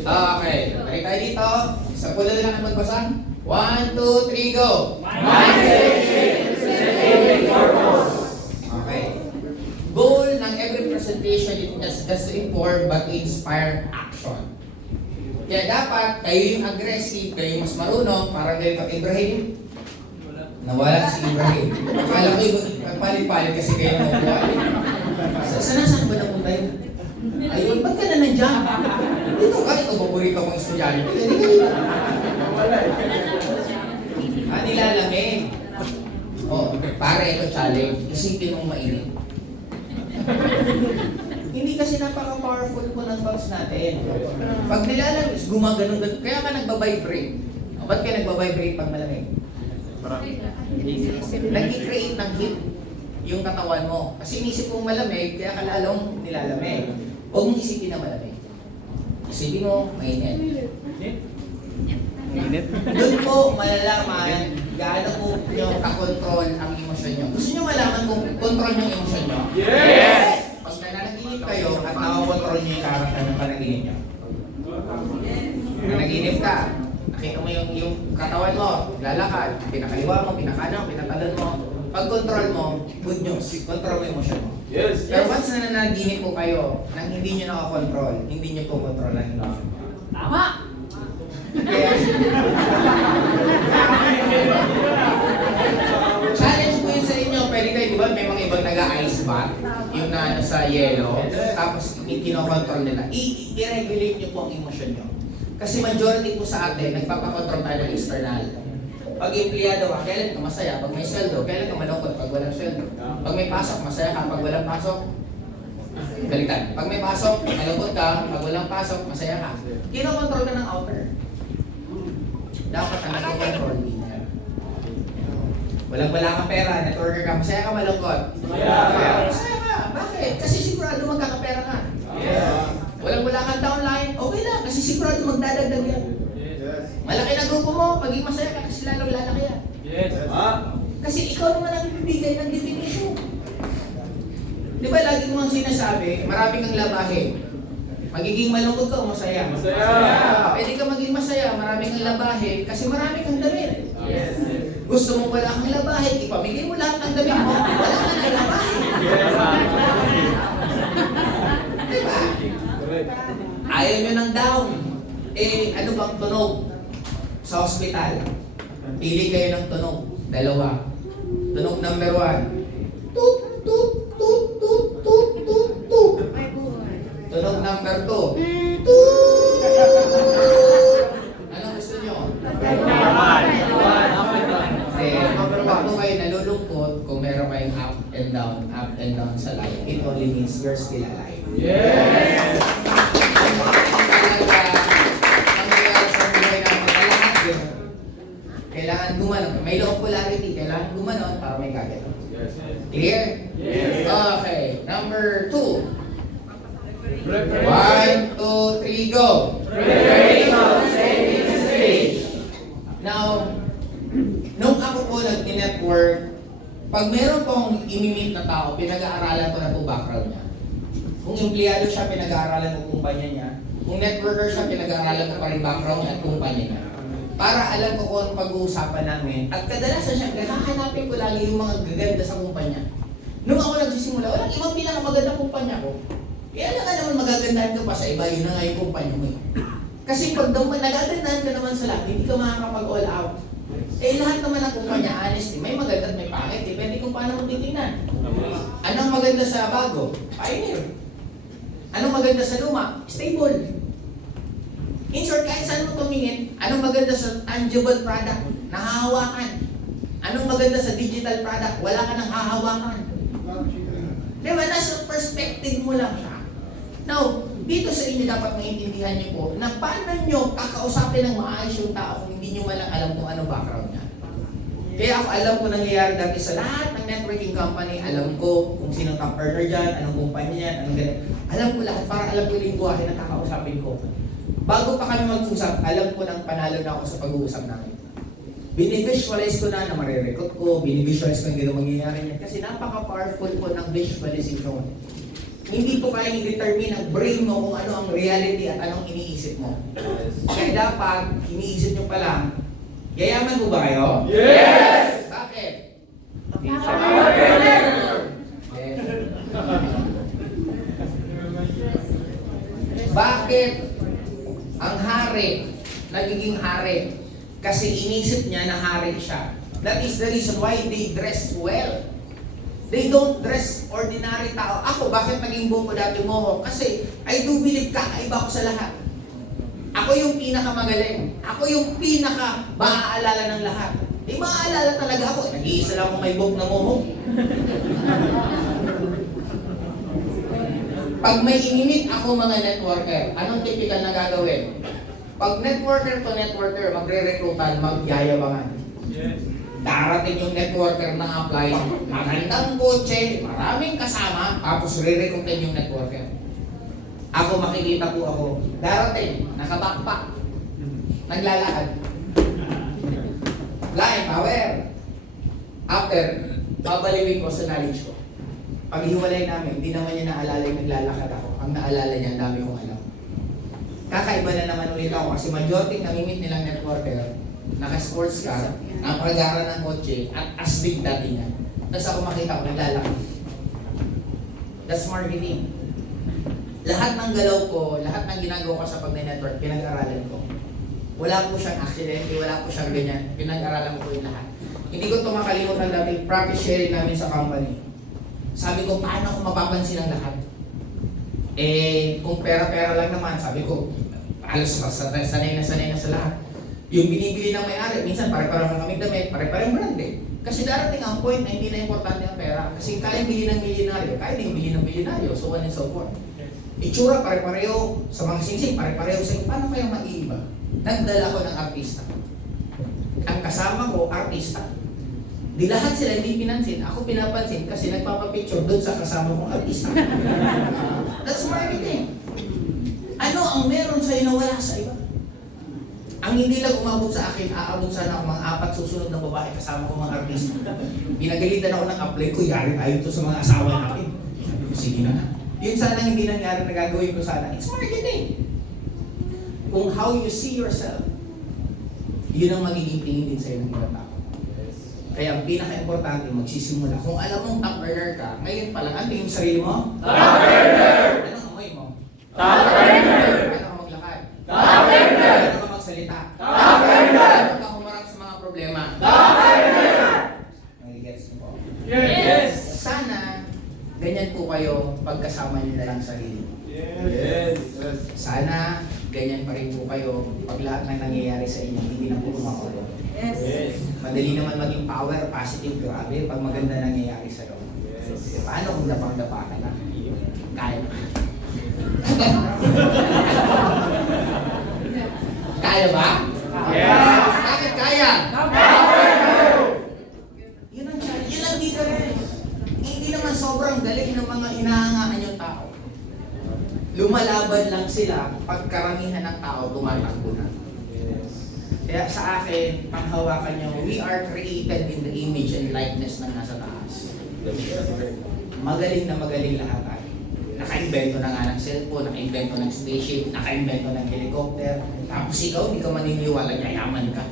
Okay, balik tayo dito. Sa pulo lang ang magbasa. 1, 2, 3, go! Mindset shift, presenting purpose. Okay. Goal ng every presentation is just to inform but to inspire action. Kaya dapat kayo yung aggressive, kayo yung mas marunong, parang ganito Ibrahim. Nawala si Ibrahim. Akala ko yung palit-palit kasi kayo nakuha. Saan ba napunta yun? Ayun, ba't ka na nandiyan? Dito ka, ito paborito kong estudyante. Nilalamig. Oh, pare, ito challenge. Isipin mong mainit. Hindi kasi napaka-powerful po ng thoughts natin. Pag nilalamig, gumaganon. Kaya ka nagbabibrate. Ba't ka nagbabibrate pag malamig? Nag-create ng heat yung katawan mo. Kasi inisip mong malamig, kaya ka lalong nilalamig. Huwag mong isipin na malamig. Isipin mo, mainit. Doon po malalaman gaano po nyo kakontrol ang emosyon nyo. Gusto nyo malaman kung control nyo ang emosyon nyo? Yes! Pag nananaginip kayo at nakakontrol nyo yung karakter ng panaginip nyo. Nanaginip ka, nakita mo yung katawan mo, lalakad, pinakaliwa mo, pinakanan mo, pinatalon mo. Pag control mo, good news, control mo yung emosyon mo. Yes. Pero once na nanaginip po kayo nang hindi nyo nakakontrol, hindi nyo po control ang emosyon. Tama! Kaya, challenge ko yun sa inyo. Pwede kayo, di ba, may mga ibang nag-ice bath, yung na ano sa yellow, tapos kinokontrol nila. I-regulate nyo po ang emosyon nyo. Kasi majority po sa atin, nagpapakontrol tayo ng external. Pag empleyado ka, kailan ka masaya? Pag may sweldo, kailan ka malungkot? Pag walang sweldo. Pag may pasok, masaya ka. Pag walang pasok, balikan. Pag may pasok, malungkot ka. Pag walang pasok, masaya ka. Kinokontrol ka ng outer. Dapat ang nagko-control inner. Walang-wala kang pera, networker ka, masaya ka, malungkot. Masaya ka. Bakit? Kasi sigurado magkakapera ka. Walang-wala kang downline, okay lang. Kasi sigurado magdadagdag yan. Malaki na grupo mo, maging masaya ka kasi lalong lalaki yan. Yes. Kasi ikaw naman ang bibigay ng definition. Di ba lagi mo ang sinasabi, marami kang labahin. Magiging malungkot ka o masaya? Masaya! Pwede ka maging masaya, marami kang labahin kasi marami kang damit. Yes. Gusto mo wala kang labahin, ipamigay mo lahat ng damit mo, wala kang labahin. Diba? Ayaw nyo ng down. Eh, ano bang tunog? Sa hospital. Pili kayo ng tunog. Dalawa. Tunog number 1. Tut, tut, tut, tut, tut, tut, tut. Tunog number 2. Tut. Anong gusto nyo? Kasi, pag po kayo nalulungkot, kung meron kayong up and down sa life, it only means you're still alive. Yes! Kailangan gumanon. May low polarity. Kailangan gumanon para may gagano. Yes. Clear? Yes. Okay. Number 2. 1, 2, 3, go! Preparation, setting the stage. Now, nung ako po nag-network, pag meron pong imimit na tao, pinag-aaralan ko na po background niya. Kung empleyado siya, pinag-aaralan ko kumpanya niya. Kung networker siya, pinag-aaralan ko pa rin background niya at kumpanya niya. Para alam ko kung anong pag-uusapan namin. At kadalasan siyempre, hahanapin ko lagi yung mga gaganda sa kumpanya. Nung ako nagsisimula, walang ibang pinakamagandang kumpanya ko. Kaya lang ka naman magagandahan ka pa sa iba, yun na nga yung kumpanya mo. Kasi pag nagagandahan ka naman sa lahat, hindi ka makakapag-all out. Eh lahat naman ng kumpanya, honestly, may maganda at may pangit. Depende kung paano mo titingnan. Anong maganda sa bago? Pioneer. Anong maganda sa luma? Stable. In short, kahit saan mo tumingin, anong maganda sa tangible product? Nahahawakan. Anong maganda sa digital product? Wala ka nang hahawakan. Diba? Nasa perspective mo lang siya. Now, dito sa inyo dapat maintindihan niyo po na paano nyo kakausapin ng maayos yung tao kung hindi nyo malang alam kung ano background niya. Kaya ako alam ko nangyayari dati sa lahat ng networking company, alam ko kung sino top earner dyan, anong kumpanya yan, anong ganyan. Alam ko lahat para alam ko yung lingwahe na kakausapin ko. Bago pa kami mag-usap, alam ko nang panalo na ako sa pag-uusap namin. Binivisualize ko na marirecruit ko, binivisualize ko yung gano'ng mangyayari niya. Kasi napaka-powerful po ng visualization. Hindi po kaya i-determine ang brain mo kung ano ang reality at anong iniisip mo. Kaya dapat, iniisip nyo pa lang, yayaman mo ba kayo? Yes! Bakit? Bakit ang hari nagiging hari? Kasi inisip niya na hari siya. That is the reason why they dress well. They don't dress ordinary tao. Ako, bakit naging buko dati mo? Kasi I do believe kakaiba ko sa lahat. Ako yung pinakamagaling. Ako yung pinaka-maaalala ng lahat. Maaalala talaga ako. Nag-iisa lang ako may buhok na mohok. Pag may inimit ako mga networker, anong typical na gagawin? Pag networker to networker, magre-recruitan, magyayabangan. Yes. Darating yung networker na apply, magandang kotse, maraming kasama, tapos re-recruitin yung networker. Ako, makikita po ako, darating, nakabackpack, naglalakad. Flying power. After, babaliwin ko sa knowledge ko. Pag hiwalay namin, hindi naman niya naalala yung naglalakad ako. Ang naalala niya, ang dami kong alam. Kakaiba na naman ulit ako kasi majority namimit nilang networker, naka-sports car, ang pag-aaral ng kotse, at asbig dati niya. Tapos ako makita ko naglalakad. That's marketing. Lahat ng galaw ko, lahat ng ginagawa ko sa pag-network, pinag-aralan ko. Wala po siyang aksidente, wala po siyang ganyan. Pinag-aralan ko po yung lahat. Hindi ko ito makalimutan dati, practice sharing namin sa company. Sabi ko, paano ako mapapansin ng lahat? Kung pera-pera lang naman, sabi ko, halos sanay na sa lahat. Yung binibili ng may-ari, minsan pare-parang kami damit, pare-parang brand eh. Kasi darating ang point na hindi na importante ang pera. Kasi kaya bili ng milyonaryo, kaya din bili ng milyonaryo, so on and so forth. Itsura, pare-pareho. Sa mga singsing, pare-pareho sa paano kaya maiiba? Nagdala ko ng artista. Ang kasama ko, artista. Di lahat sila hindi pinansin. Ako pinapansin kasi nagpapapicture doon sa kasama kong artista. That's marketing. Ano ang meron sa'yo na wala sa iba? Ang hindi lang umabot sa akin, aabot sana ako mga 4 susunod na babae kasama ko mga artista. Pinagalitan ako ng apply ko, yari tayo ito sa mga asawa natin. Sabi ko, sige na. Yun sana hindi nangyari na gagawin ko sana. It's marketing. Kung how you see yourself, yun ang magiging tingin din sa'yo ng ibang tao. Kaya ang pinaka-importante, magsisimula. Kung alam mong top earner ka, ngayon pa lang, ano yung sarili mo? Top earner! Ano ang amoy mo? Top earner! Ano ang maglakad? Top earner! Ano ang magsalita? Top earner! Ano ang humarap sa mga problema? Top earner! Nagigets niyo po? Yes! Sana, ganyan po kayo pagkasama niyo na lang sarili. Yes! Sana, ganyan pa rin po kayo pag lahat ng nangyayari sa inyo, hindi na po kumakulong. Yes! Madali naman maging power, positive, grabe, pag maganda nangyayari sa'yo. Yes! Paano kung dapang-dapa ka na? Kaya. Kaya ba? Yes! Bakit kaya? Yun ang challenge. Yun ang difference. Hindi naman sobrang galing ng mga inahangaan yung tao. Lumalaban lang sila pag karamihan ng tao tumatakbo na. Kaya sa akin, panghawakan nyo, we are created in the image and likeness ng nasa taas. Magaling na magaling lahat tayo. Naka-invento na nga ng cellphone, naka-invento ng spaceship, naka-invento ng helicopter. Tapos ikaw, hindi ka maniniwala, yayaman ka.